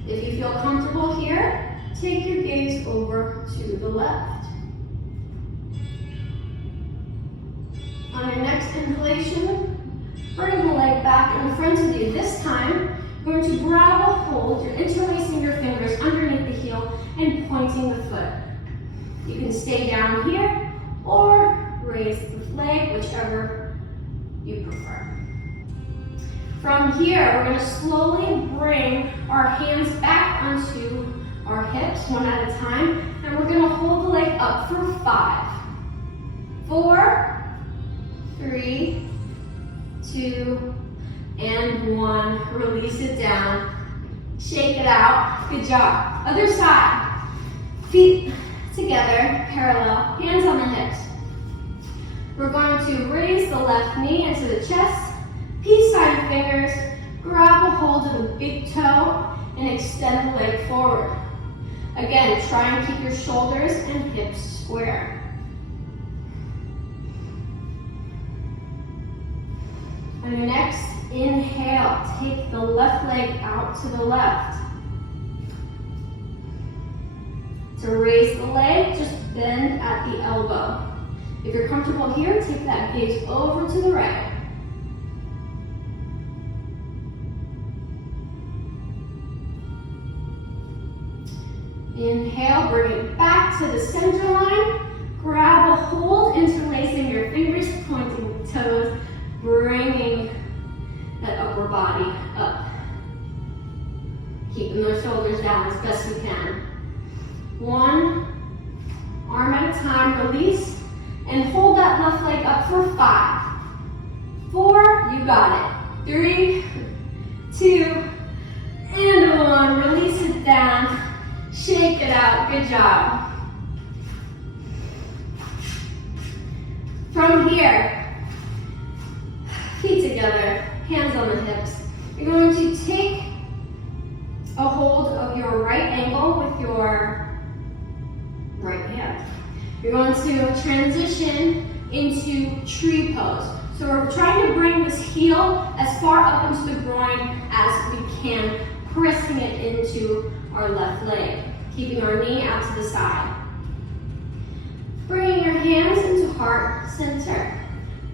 If you feel comfortable here, take your gaze over to the left. On your next inhalation, bring the leg back in front of you. This time, you're going to grab a hold. You're interlacing your fingers underneath the heel and pointing the foot. You can stay down here or raise the leg, whichever you prefer. From here, we're going to slowly bring our hands back onto our hips, one at a time, and we're going to hold the leg up for 5, 4, 3, 2, and 1. Release it down. Shake it out. Good job. Other side. Feet together, parallel, hands on the hips. We're going to raise the left knee into the chest, peace sign fingers, grab a hold of the big toe, and extend the leg forward. Again, try and keep your shoulders and hips square. On your next inhale, take the left leg out to the left. To raise the leg, just bend at the elbow. If you're comfortable here, take that gaze over to the right. Inhale, bring it back to the center line. Grab a hold, interlacing your fingers, pointing the toes, bringing that upper body up. Keeping those shoulders down as best you can. 1 arm at a time, release, and hold that left leg up for 5, 4, you got it. 3, 2, and 1. Release it down. Shake it out. Good job. From here, feet together, hands on the hips. You're going to take a hold of your right ankle with your right hand. You're going to transition into tree pose. So we're trying to bring this heel as far up into the groin as we can, pressing it into our left leg, keeping our knee out to the side. Bringing your hands into heart center,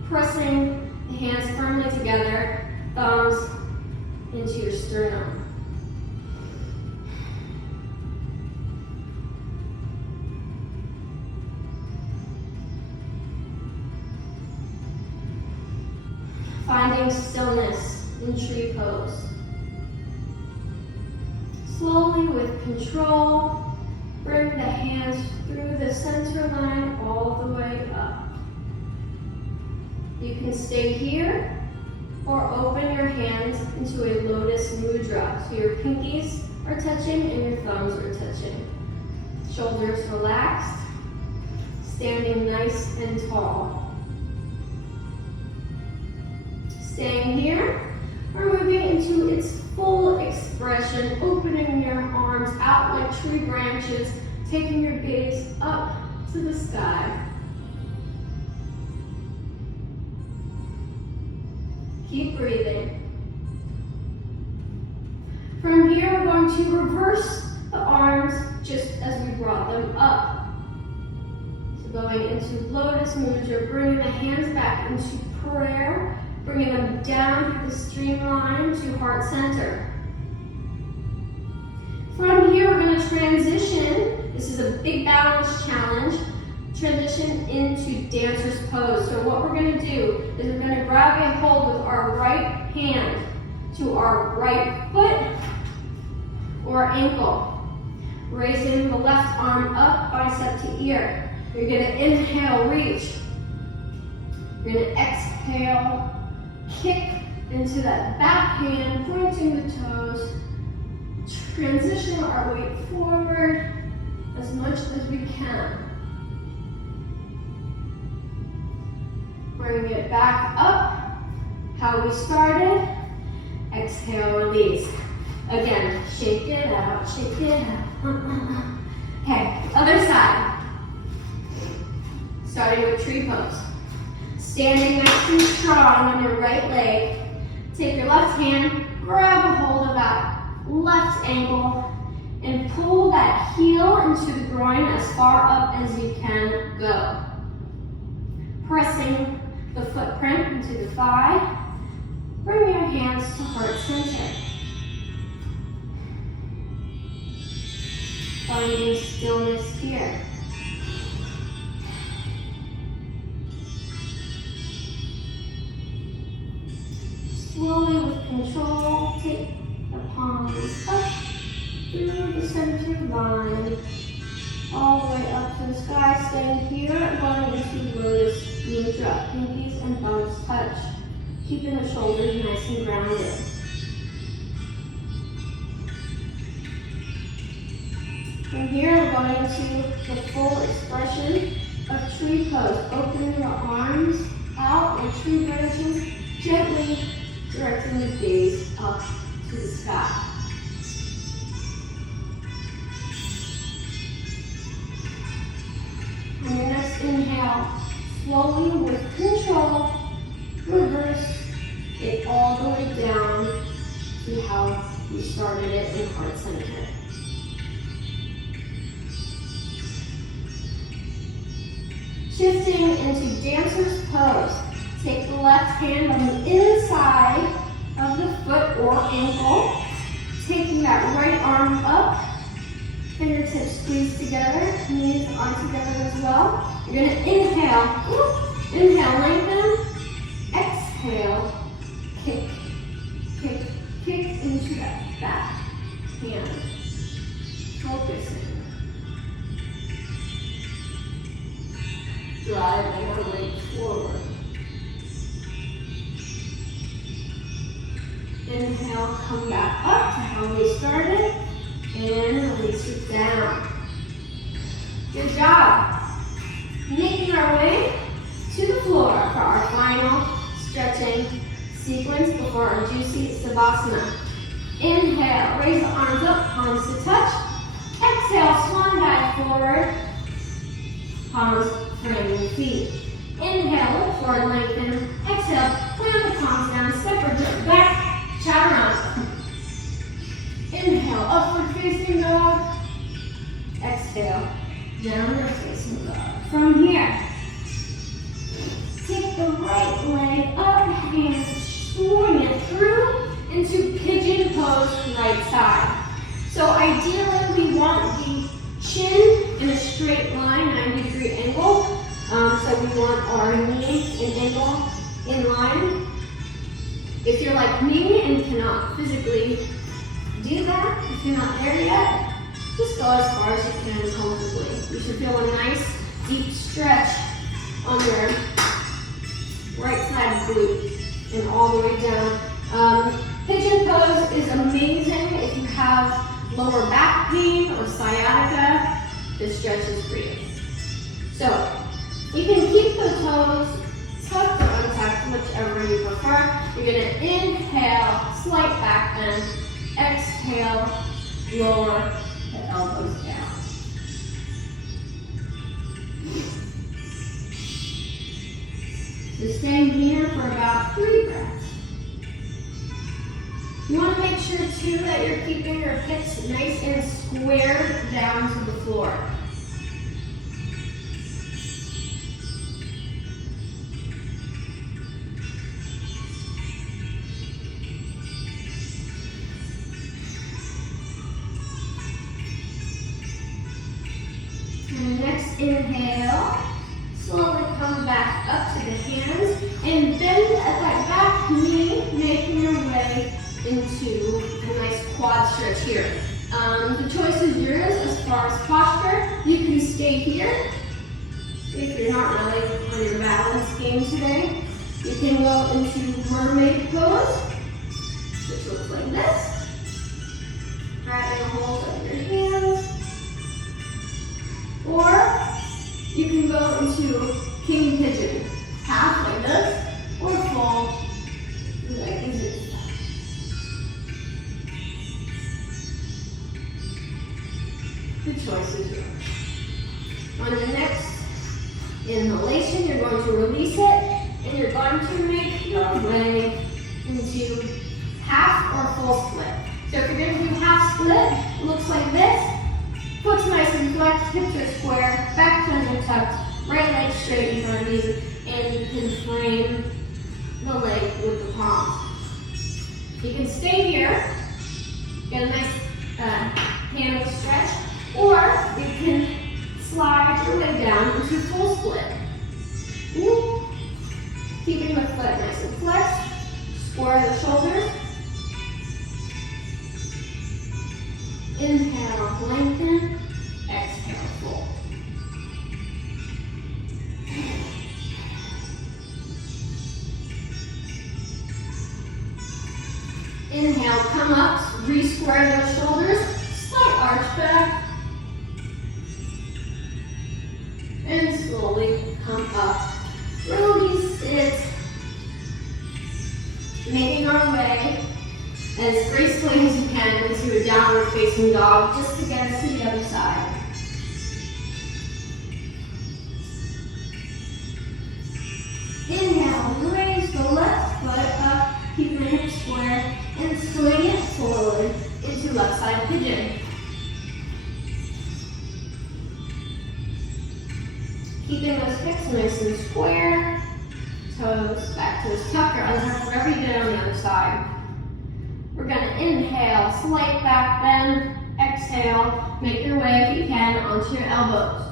pressing the hands firmly together, thumbs into your sternum. Finding stillness in tree pose. Slowly, with control, bring the hands through the center line all the way up. You can stay here or open your hands into a lotus mudra. So your pinkies are touching and your thumbs are touching. Shoulders relaxed, standing nice and tall. Staying here, we're moving into its full expression, opening your arms out like tree branches, taking your gaze up to the sky. Keep breathing. From here, we're going to reverse the arms just as we brought them up. So going into lotus mudra, bringing the hands back into prayer, bringing them down through the streamline to heart center. From here, we're going to transition. This is a big balance challenge. Transition into dancer's pose. So what we're going to do is we're going to grab a hold with our right hand to our right foot or ankle. Raising the left arm up, bicep to ear. You're going to inhale, reach. You're going to exhale, kick into that back hand, pointing the toes. Transition our weight forward as much as we can. Bring it back up, how we started. Exhale, release. Again, shake it out, shake it out. Okay, other side. Starting with tree pose. Standing nice and strong on your right leg. Take your left hand, grab a hold of that left ankle, and pull that heel into the groin as far up as you can go. Pressing the footprint into the thigh. Bring your hands to heart center. Finding stillness here. Slowly with control, take the palms up through the center line, all the way up to the sky. Staying here, going into lotus mudra. Pinkies and thumbs touch, keeping the shoulders nice and grounded. From here, we're going into the full expression of tree pose. Opening your arms out like tree branches, gently directing the gaze up to the sky. On your next inhale, slowly with control, reverse it all the way down to how you started it in heart center. Shifting into dancer's pose. Take the left hand on the inside of the foot or ankle. Taking that right arm up. Fingertips squeeze together. Knees are together as well. You're going to inhale. Inhale, lengthen. Exhale. Kick, kick, kick into that back hand. Focusing. Driving our weight forward. Inhale, come back up to how we started, and release it down. Good job. Making our way to the floor for our final stretching sequence before our juicy Savasana. Inhale, raise the arms up, palms to touch. Exhale, swan dive forward, palms framing feet. Inhale, look forward, lengthen. Exhale, plant the palms down, step or jump back. Chaturanga. Inhale, upward facing dog. Exhale, downward facing dog. From here, take the right leg up, hands swing it through into pigeon pose, right side. So ideally, we want the chin in a straight line, 90-degree angle. So we want our knee and ankle in line. If you're like me and cannot physically do that, if you're not there yet, just go as far as you can comfortably. You should feel a nice deep stretch on your right side glute and all the way down. Pigeon pose is amazing if you have lower back pain or sciatica, this stretch is for you. So you can keep the toes tucked or untucked, whichever you prefer. You're going to inhale, slight back bend, exhale, lower the elbows down. So stay here for about 3 breaths. You want to make sure too that you're keeping your hips nice and squared down to the floor. And next inhale, slowly come back up to the hands and bend at that back knee, making your way into a nice quad stretch here. The choice is yours as far as posture. You can stay here if you're not really on your balance game today. You can go into mermaid pose, which looks like this. Grabbing a hold of your hands. Or you can go into king pigeon, half like this, or full like this. The choice is yours. On the next inhalation, you're going to release it, and you're going to make your way into half or full split. So if you're going to do half split, it looks like this. Foot's nice and flexed, hips are square, back toes are tucked, right leg straight in front of you, and you can frame the leg with the palms. You can stay here, get a nice hammy stretch, or you can slide your way down into full split. Ooh. Keeping the foot nice and flexed, square the shoulders. Inhale, lengthen, exhale, fold. Inhale, come up, re-square those shoulders, slight arch back, and slowly come up. Release it, making our way as gracefully as you can into a downward facing dog, just to get us to the other side. Inhale, raise the left foot up, keep your hips square, and swing it forward into left side pigeon. Keeping those hips nice and square, toes, back toes tucked or untucked, whatever you did on the other side. We're going to inhale, slight back bend, exhale, make your way if you can onto your elbows.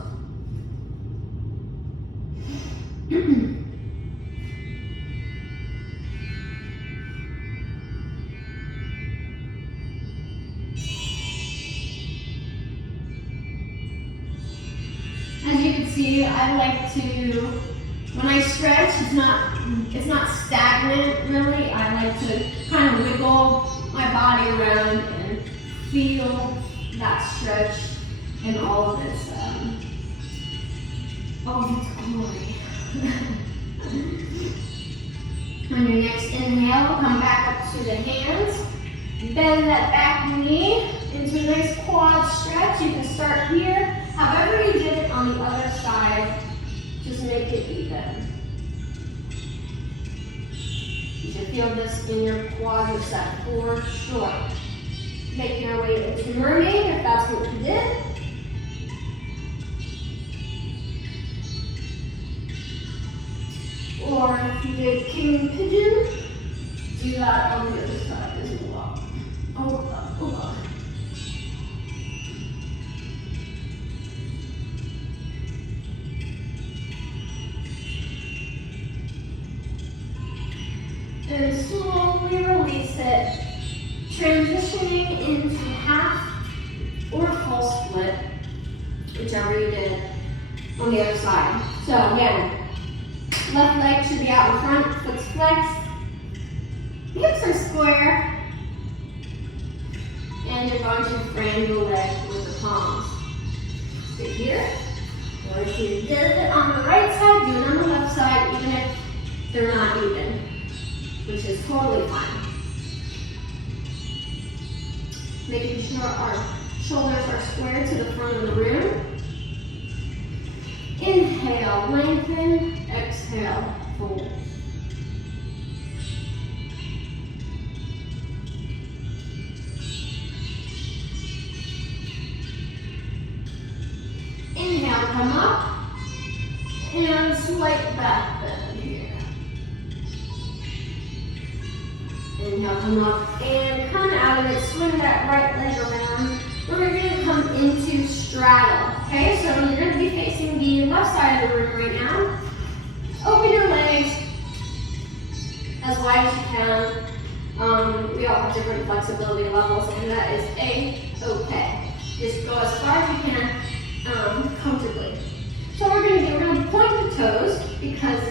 As you can see, I like to, when I stretch, it's not stagnant really. I like to kind of wiggle my body around and feel that stretch and all of its glory. On your next inhale, come back up to the hands. Bend that back knee into a nice quad stretch. You can start here. However you did it on the other side, just make it even. You should feel this in your quadricep for sure. Making our way into mermaid if that's what you did. Or if you did king pigeon, do that on the other side as well. Oh. And slowly release it, transitioning into half or full split, whichever you did on the other side. So again, left leg should be out in front, foot's flexed, hips are square, and and you're going to frame the leg with the palms. Sit here. Or if you did it on the right side, do it on the left side, even if they're not even, which is totally fine. Making sure our shoulders are square to the front of the room. Inhale, lengthen, exhale, fold. Inhale, come up, and slight back bend here. Inhale, come up, and come out of it, swing that right leg around. We're going to come into straddle, okay? So you're going to be facing the left side of the room right now. Open your legs as wide as you can. We all have different flexibility levels, and that is A-okay. Just go as far as you can. Comfortably. So what we're going to do, we're going to point the toes because,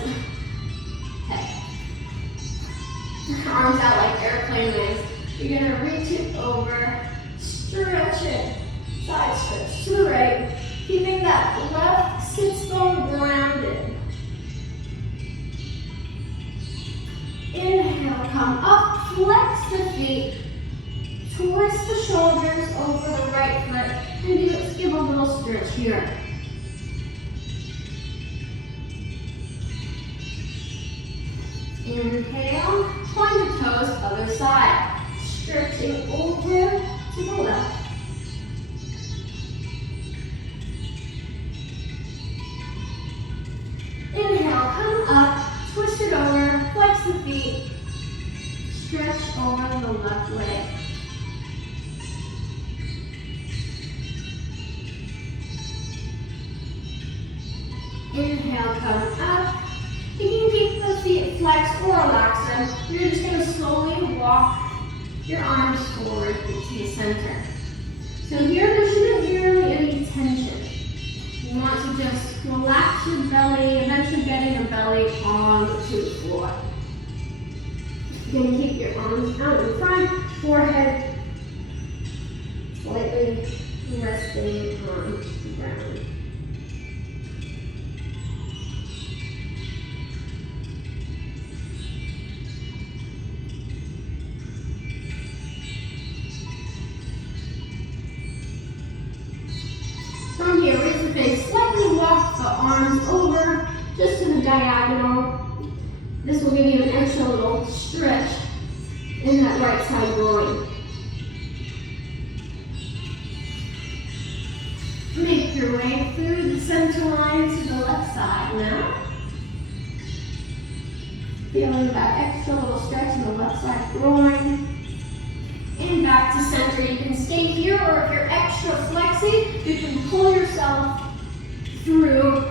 hey, arms out like airplane wings. You're going to reach it over, stretch it, side stretch to the right, keeping that left sits bone grounded. Inhale, come up, flex the feet, twist the shoulders over the right foot, and just give a little stretch here. Inhale, point the toes, other side. Stretching over to the left. Inhale, come up, twist it over, flex the feet, stretch over the left leg. Inhale, come up. You can keep the feet flexed or relax them. You're just going to slowly walk your arms forward into the center. So here, there shouldn't be really any tension. You want to just relax your belly, eventually getting your belly onto the floor. You're going to keep your arms out in front, forehead slightly resting on the ground. From here, raise the face, slightly walk the arms over just to the diagonal. This will give you an extra little stretch in that right side groin. Make your way through the center line to the left side now. Feeling that extra little stretch in the left side groin. And back to center. You can stay here, or if you're extra flexy, you can pull yourself through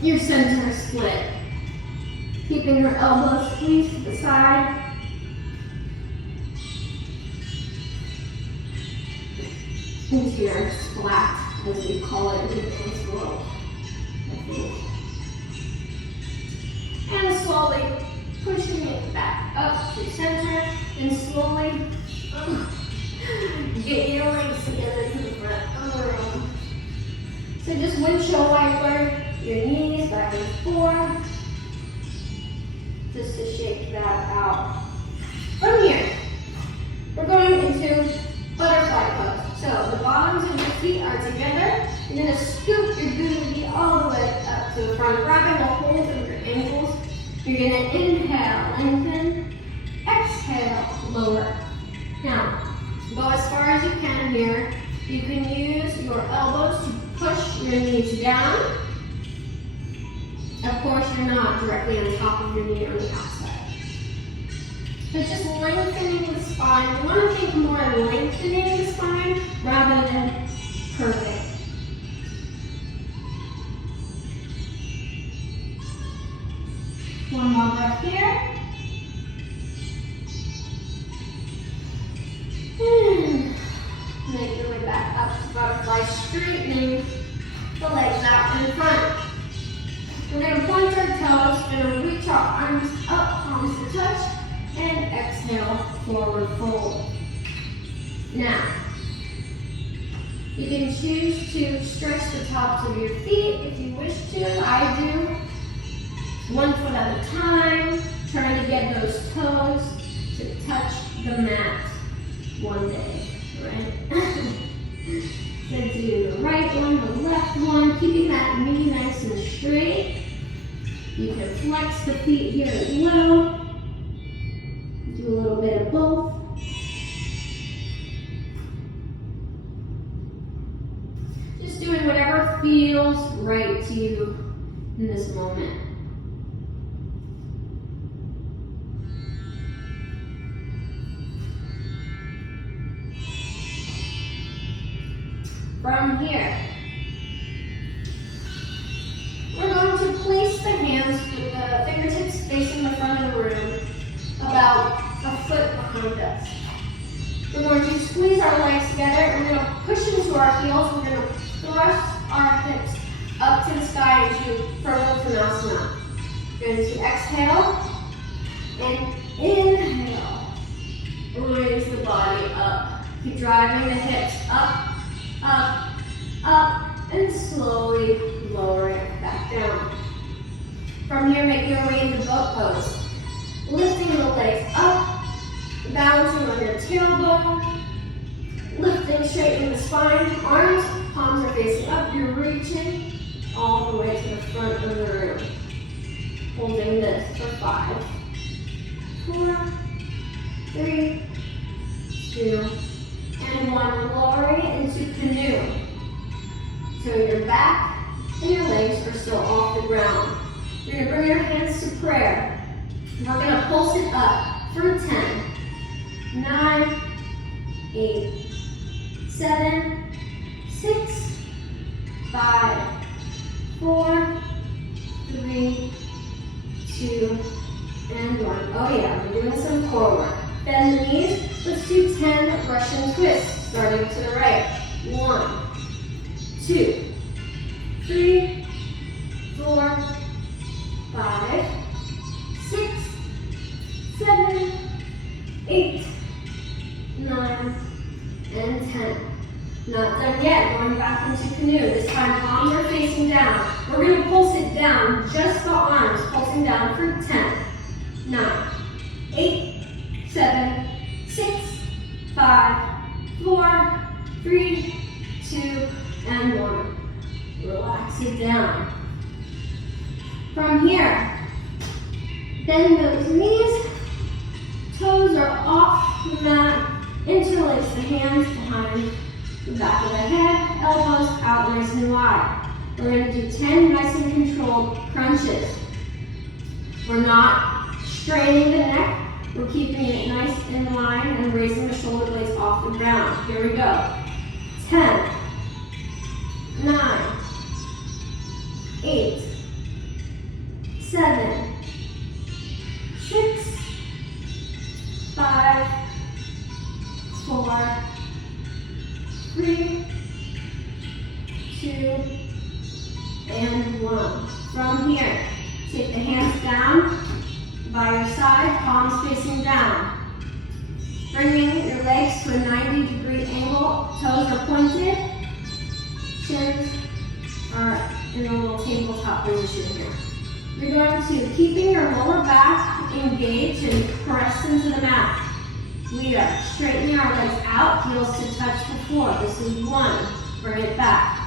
your center split. Keeping your elbows squeezed to the side. Into your splat, as we call it in the dance world, I think. And slowly pushing it back up to center, and slowly get your legs together to the front of the room. So just windshield wiper your knees back and forth, just to shake that out. From here, we're going into butterfly pose. So the bottoms of your feet are together. You're going to scoop your booty all the way up to the front, grabbing a hold of your ankles. You're going to inhale, lengthen, exhale, lower. Now, go as far as you can here. You can use your elbows to push your knees down. Of course, you're not directly on top of your knee on the outside. But just lengthening the spine. You want to think more lengthening the spine rather than curving. One more breath here. Make your way back up to butterfly, straightening the legs out in front. We're going to point our toes, we're going to reach our arms up, palms to touch, and exhale, forward fold. Now, you can choose to stretch the tops of your feet if you wish to. I do. 1 foot at a time, trying to get those toes to touch the mat one day, right? So do the right one, the left one, keeping that knee nice and straight. You can flex the feet here as well. Do a little bit of both. Just doing whatever feels right to you in this moment. From here, we're going to place the hands with the fingertips facing the front of the room, about a foot behind us. We're going to squeeze our legs together and we're going to push into our heels. We're going to thrust our hips up to the sky into Vinyasa. We're going to exhale and inhale. Raise the body up. Keep driving the hips up, up, up, and slowly lower it back down. From here, make your way into boat pose. Lifting the legs up, balancing on your tailbone, lifting, straightening the spine, arms, palms are facing up, you're reaching all the way to the front of the room. Holding this for 5, 4, 3, 2, and 1. Lowering it into canoe. So your back and your legs are still off the ground. You're going to bring your hands to prayer. We're going to pulse it up for 10, 9, 8, 7, 6, 5, 4, 3, 2, and 1. Oh yeah, we're doing some core work. Bend the knees. Let's do 10 Russian twists, starting to the right. 1, 2, 3, 4, 5, 6, 7, 8, 9, and 10. Not done yet. Going back into canoe. This time palms are facing down. We're going to pulse it down. Just the arms pulsing down for 10, 9, 8, 7, 6, 5, 4, 3, 2, and 1. Relax it down. From here, bend those knees. Toes are off the mat. Interlace the hands behind the back of the head. Elbows out nice and wide. We're going to do 10 nice and controlled crunches. We're not straining the neck. We're keeping it nice in line and raising the shoulder blades off the ground. Here we go. 10, 9, 8, 7, 6, 5, 4, 3, 2, and 1. From here, take the hands down by your side, palms facing down. Bringing your legs to a 90-degree angle, toes are pointed, shins are in a little tabletop position here. You're going to, keeping your lower back engaged and press into the mat. We are straightening our legs out, heels to touch the floor. This is 1, bring it back.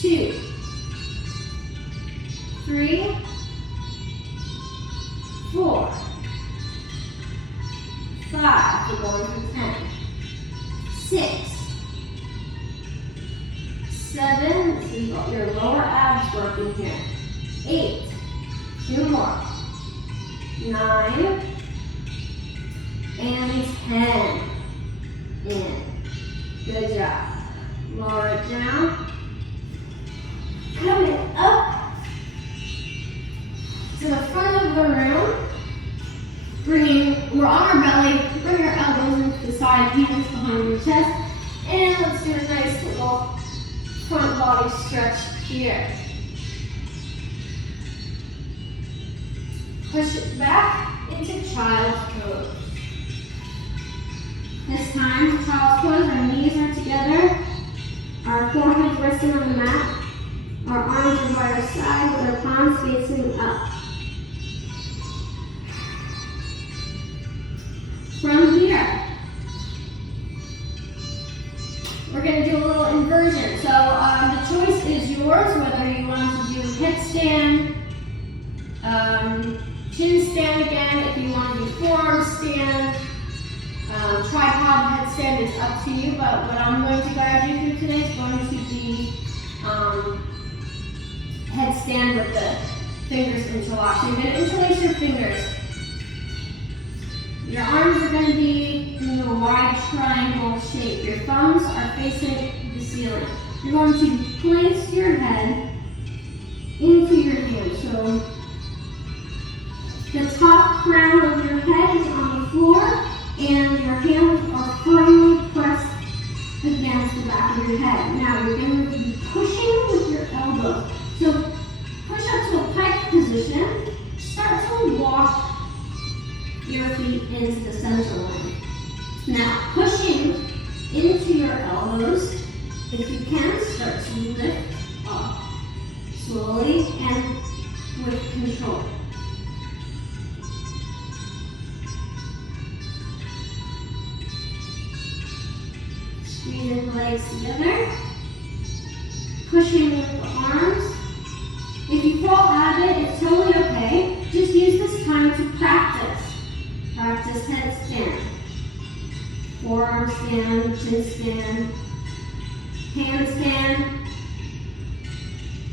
2, 3, 4, 5, we're going for 10, 6, 7, this is your lower abs working here, 8, 2 more, 9, and 10, in, good job. Lower it down, coming up to the front of the room, we're on our belly, bring our elbows into the side, hands behind your chest, and let's do a nice little front body stretch here. Push it back into child's pose. This time, child's pose. Our knees are together. Our forehead resting on the mat. Our arms are by our side with our palms facing up. From here, we're going to do a little inversion. So the choice is yours, whether you want to do headstand, chin stand again, if you want to do forearm stand, tripod headstand is up to you, but what I'm going to guide you through today is going to be headstand with the fingers interlocked. So you're going to interlace your fingers. Your arms are going to be in a wide triangle shape. Your thumbs are facing the ceiling. You're going to place your head into your hands. So the top crown of your head is on the floor and your hands are firmly pressed against the back of your head. Now you're going to be pushing with your elbows. So push up to a pike position. Start to walk your feet into the center line. Now pushing into your elbows. If you can, start to lift up slowly and with control. Squeeze the legs together. Pushing with the arms. If you fall out of it, it's totally okay. Just use this time to practice. Practice headstand, forearm stand, chin stand, handstand,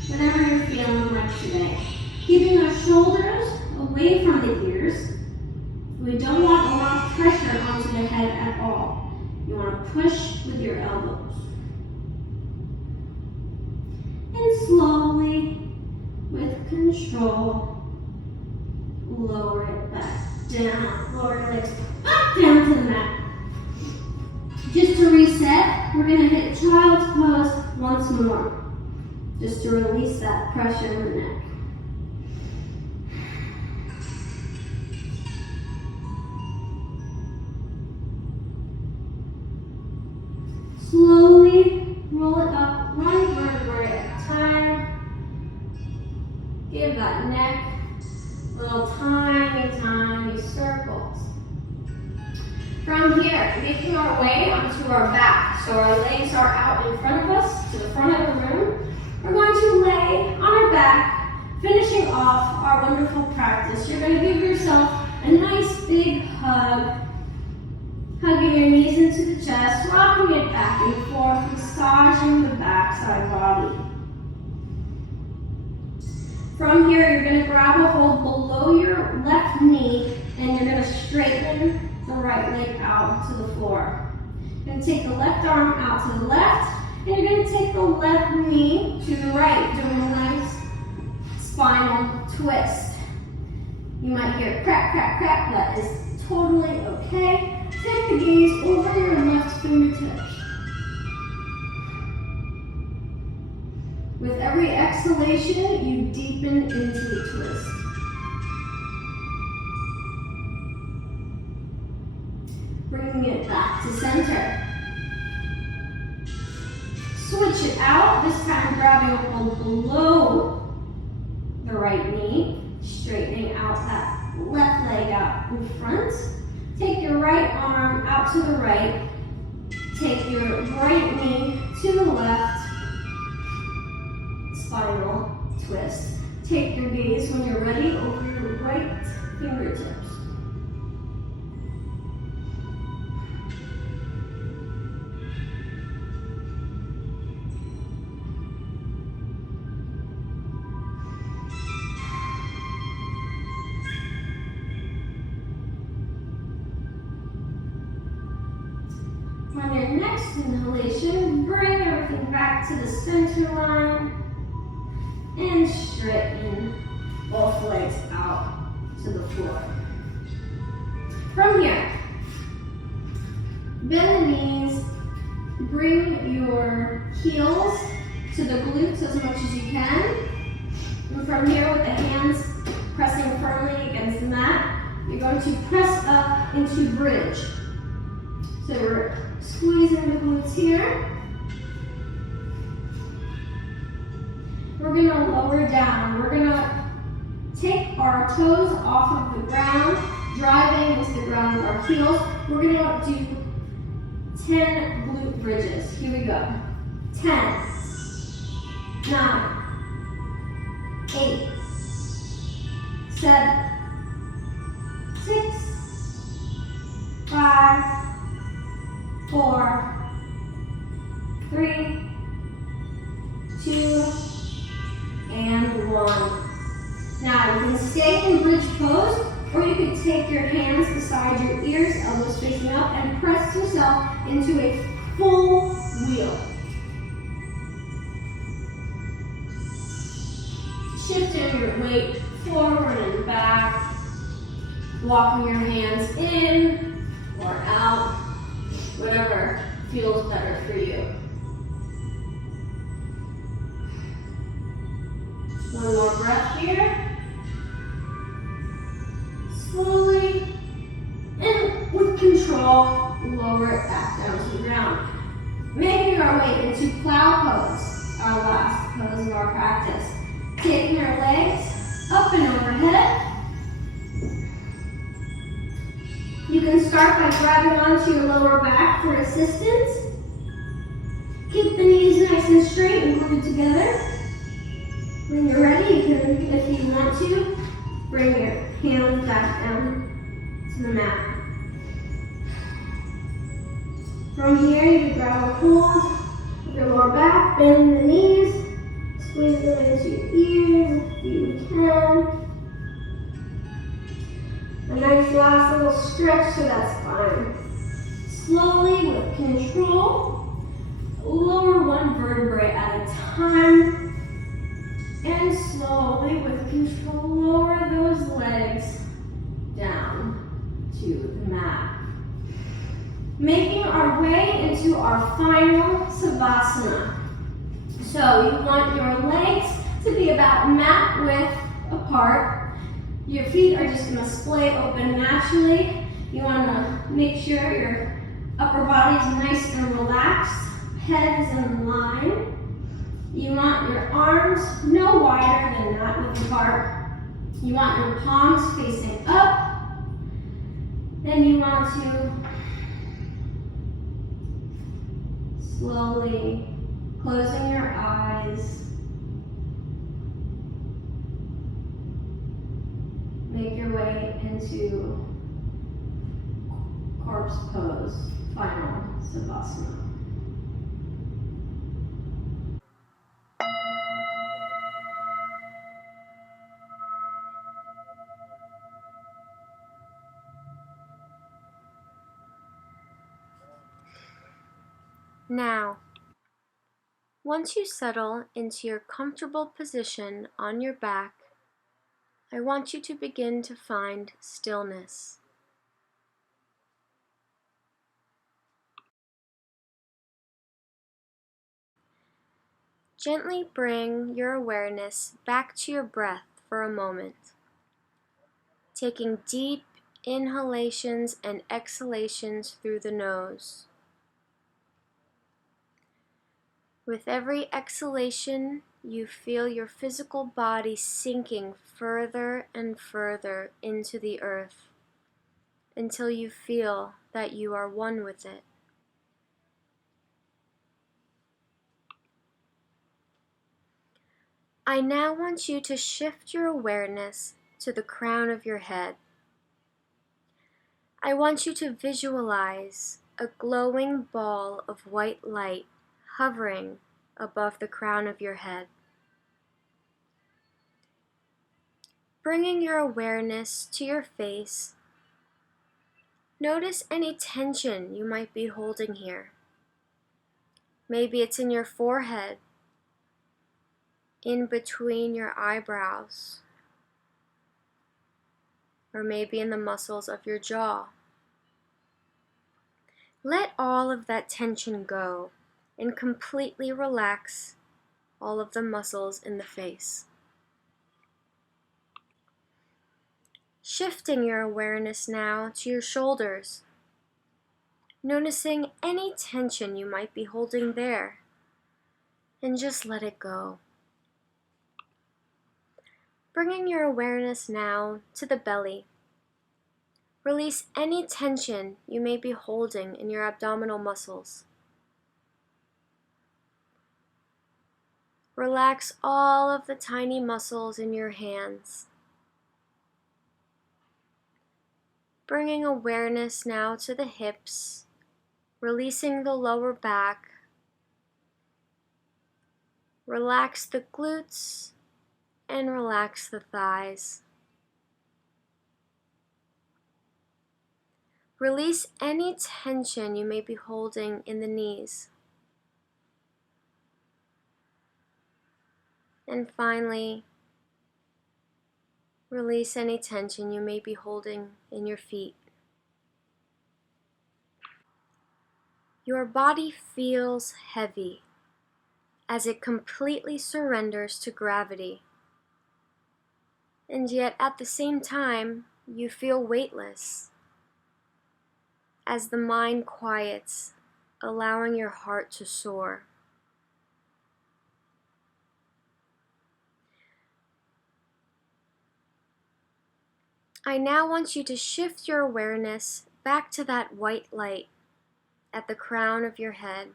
whatever you're feeling like today. Keeping our shoulders away from the ears. We don't want a lot of pressure onto the head at all. You want to push with your elbows. And slowly, with control, lower it back down. Lower your legs back down to the mat. Just to reset, we're going to hit child's pose once more. Just to release that pressure in the neck. Slowly roll it up one vertebrae at a time. Give that neck little tiny circles. From here, making our way onto our back. So our legs are out in front of us, to the front of the room. We're going to lay on our back, finishing off our wonderful practice. You're going to give yourself a nice big hug. Hugging your knees into the chest, rocking it back and forth, massaging the backside body. From here, you're going to grab a hold below your left knee and you're going to straighten the right leg out to the floor. You're going to take the left arm out to the left and you're going to take the left knee to the right, doing a nice spinal twist. You might hear crack, crack, crack. That is totally okay. Take the gaze over your left fingertips. With every exhalation, you deepen into the twist. Bringing it back to center. Switch it out, this time grabbing a hold below the right knee, straightening out that left leg out in front. Take your right arm out to the right. Take your right knee to the left. Spinal twist. Take your gaze when you're ready over your right fingertips. On your next inhalation, bring everything back to the center line and straighten both legs out to the floor. From here, bend the knees, bring your heels to the glutes as much as you can. And from here, with the hands pressing firmly against the mat, you're going to press up into bridge. So we're squeezing the glutes here. We're gonna lower down. We're gonna take our toes off of the ground, driving into the ground with our heels. We're gonna do 10 glute bridges. Here we go. 10, 9, 8, 7, 6, 5, 4, 3, 2, and 1. Now you can stay in bridge pose, or you could take your hands beside your ears, elbows facing up, and press yourself into a full wheel. Shifting your weight forward and back, walking your hands in or out, whatever feels better for you. One more breath here. Slowly and with control, lower it back down to the ground. Making our way into plow pose, our last pose of our practice. Taking our legs up and overhead. You can start by grabbing onto your lower back for assistance. Keep the knees nice and straight and glued together. When you're ready, you can, if you want to, bring your hands back down to the mat. From here, you can grab a hold of your lower back, bend the knees, squeeze them into your ears if you can. A nice last little stretch to that spine. Slowly, with control, lower one vertebrae at a time. And slowly, with control, lower those legs down to the mat. Making our way into our final Savasana. So you want your legs to be about mat width apart. Your feet are just going to splay open naturally. You want to make sure your upper body is nice and relaxed. Head is in line. You want your arms no wider than that width apart. You want your palms facing up. And you want to slowly closing your eyes. Make your way into corpse pose, final Savasana. Now, once you settle into your comfortable position on your back, I want you to begin to find stillness. Gently bring your awareness back to your breath for a moment, taking deep inhalations and exhalations through the nose. With every exhalation, you feel your physical body sinking further and further into the earth until you feel that you are one with it. I now want you to shift your awareness to the crown of your head. I want you to visualize a glowing ball of white light hovering above the crown of your head. Bringing your awareness to your face, notice any tension you might be holding here. Maybe it's in your forehead, in between your eyebrows, or maybe in the muscles of your jaw. Let all of that tension go and completely relax all of the muscles in the face. Shifting your awareness now to your shoulders. noticing any tension you might be holding there, and just let it go. Bringing your awareness now to the belly. Release any tension you may be holding in your abdominal muscles. Relax all of the tiny muscles in your hands. Bringing awareness now to the hips, releasing the lower back. Relax the glutes and relax the thighs. Release any tension you may be holding in the knees. And finally, release any tension you may be holding in your feet. Your body feels heavy as it completely surrenders to gravity. And yet at the same time, you feel weightless as the mind quiets, allowing your heart to soar. I now want you to shift your awareness back to that white light at the crown of your head.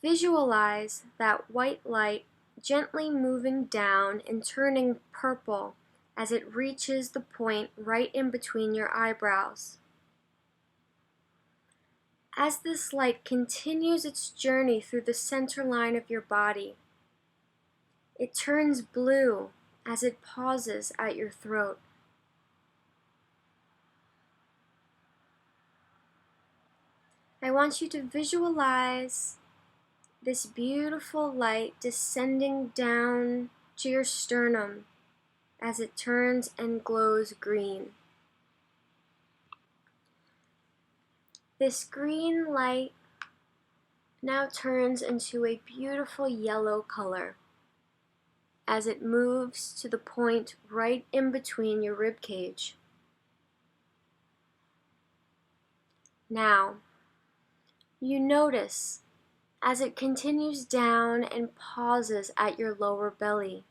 Visualize that white light gently moving down and turning purple as it reaches the point right in between your eyebrows. As this light continues its journey through the center line of your body, it turns blue as it pauses at your throat. I want you to visualize this beautiful light descending down to your sternum as it turns and glows green. This green light now turns into a beautiful yellow color as it moves to the point right in between your rib cage. Now, you notice as it continues down and pauses at your lower belly.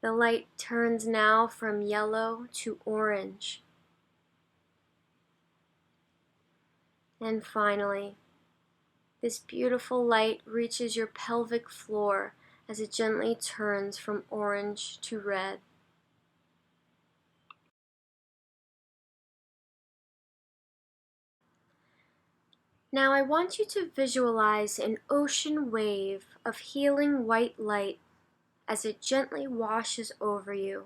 The light turns now from yellow to orange. And finally, this beautiful light reaches your pelvic floor as it gently turns from orange to red. Now I want you to visualize an ocean wave of healing white light as it gently washes over you.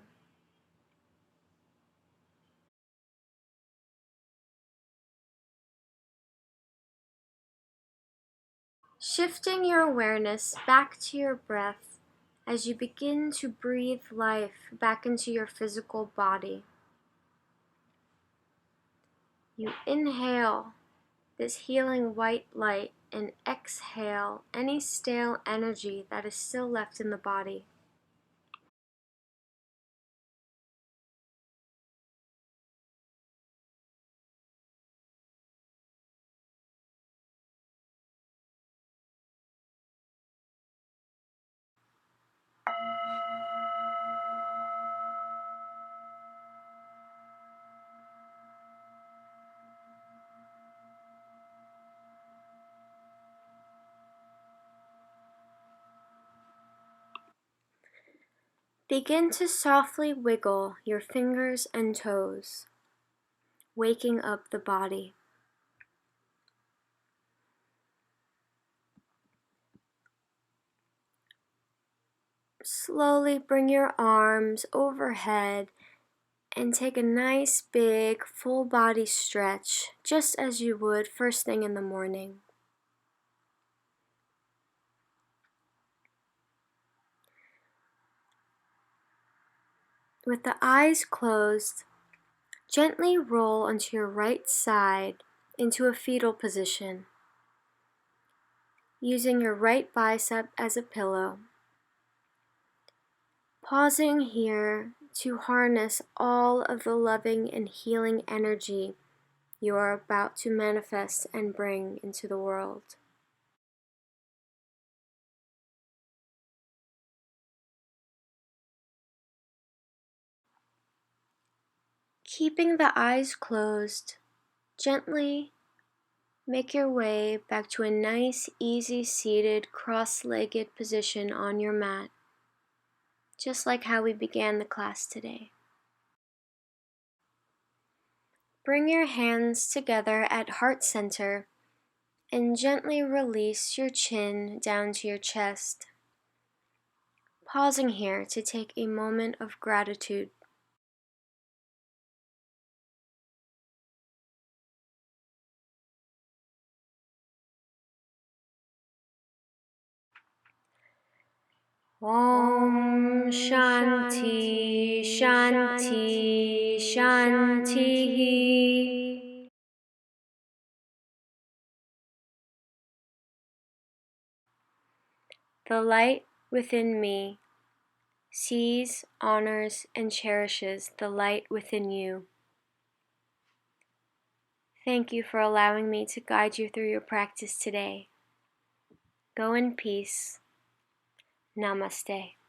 Shifting your awareness back to your breath as you begin to breathe life back into your physical body. You inhale this healing white light and exhale any stale energy that is still left in the body. Begin to softly wiggle your fingers and toes, waking up the body. Slowly bring your arms overhead and take a nice big full body stretch, just as you would first thing in the morning. With the eyes closed, gently roll onto your right side into a fetal position, using your right bicep as a pillow. Pausing here to harness all of the loving and healing energy you are about to manifest and bring into the world. Keeping the eyes closed, gently make your way back to a nice, easy seated, cross-legged position on your mat, just like how we began the class today. Bring your hands together at heart center and gently release your chin down to your chest. Pausing here to take a moment of gratitude. Om Shanti Shanti Shanti. The light within me sees, honors, and cherishes the light within you. Thank you for allowing me to guide you through your practice today. Go in peace. Namaste.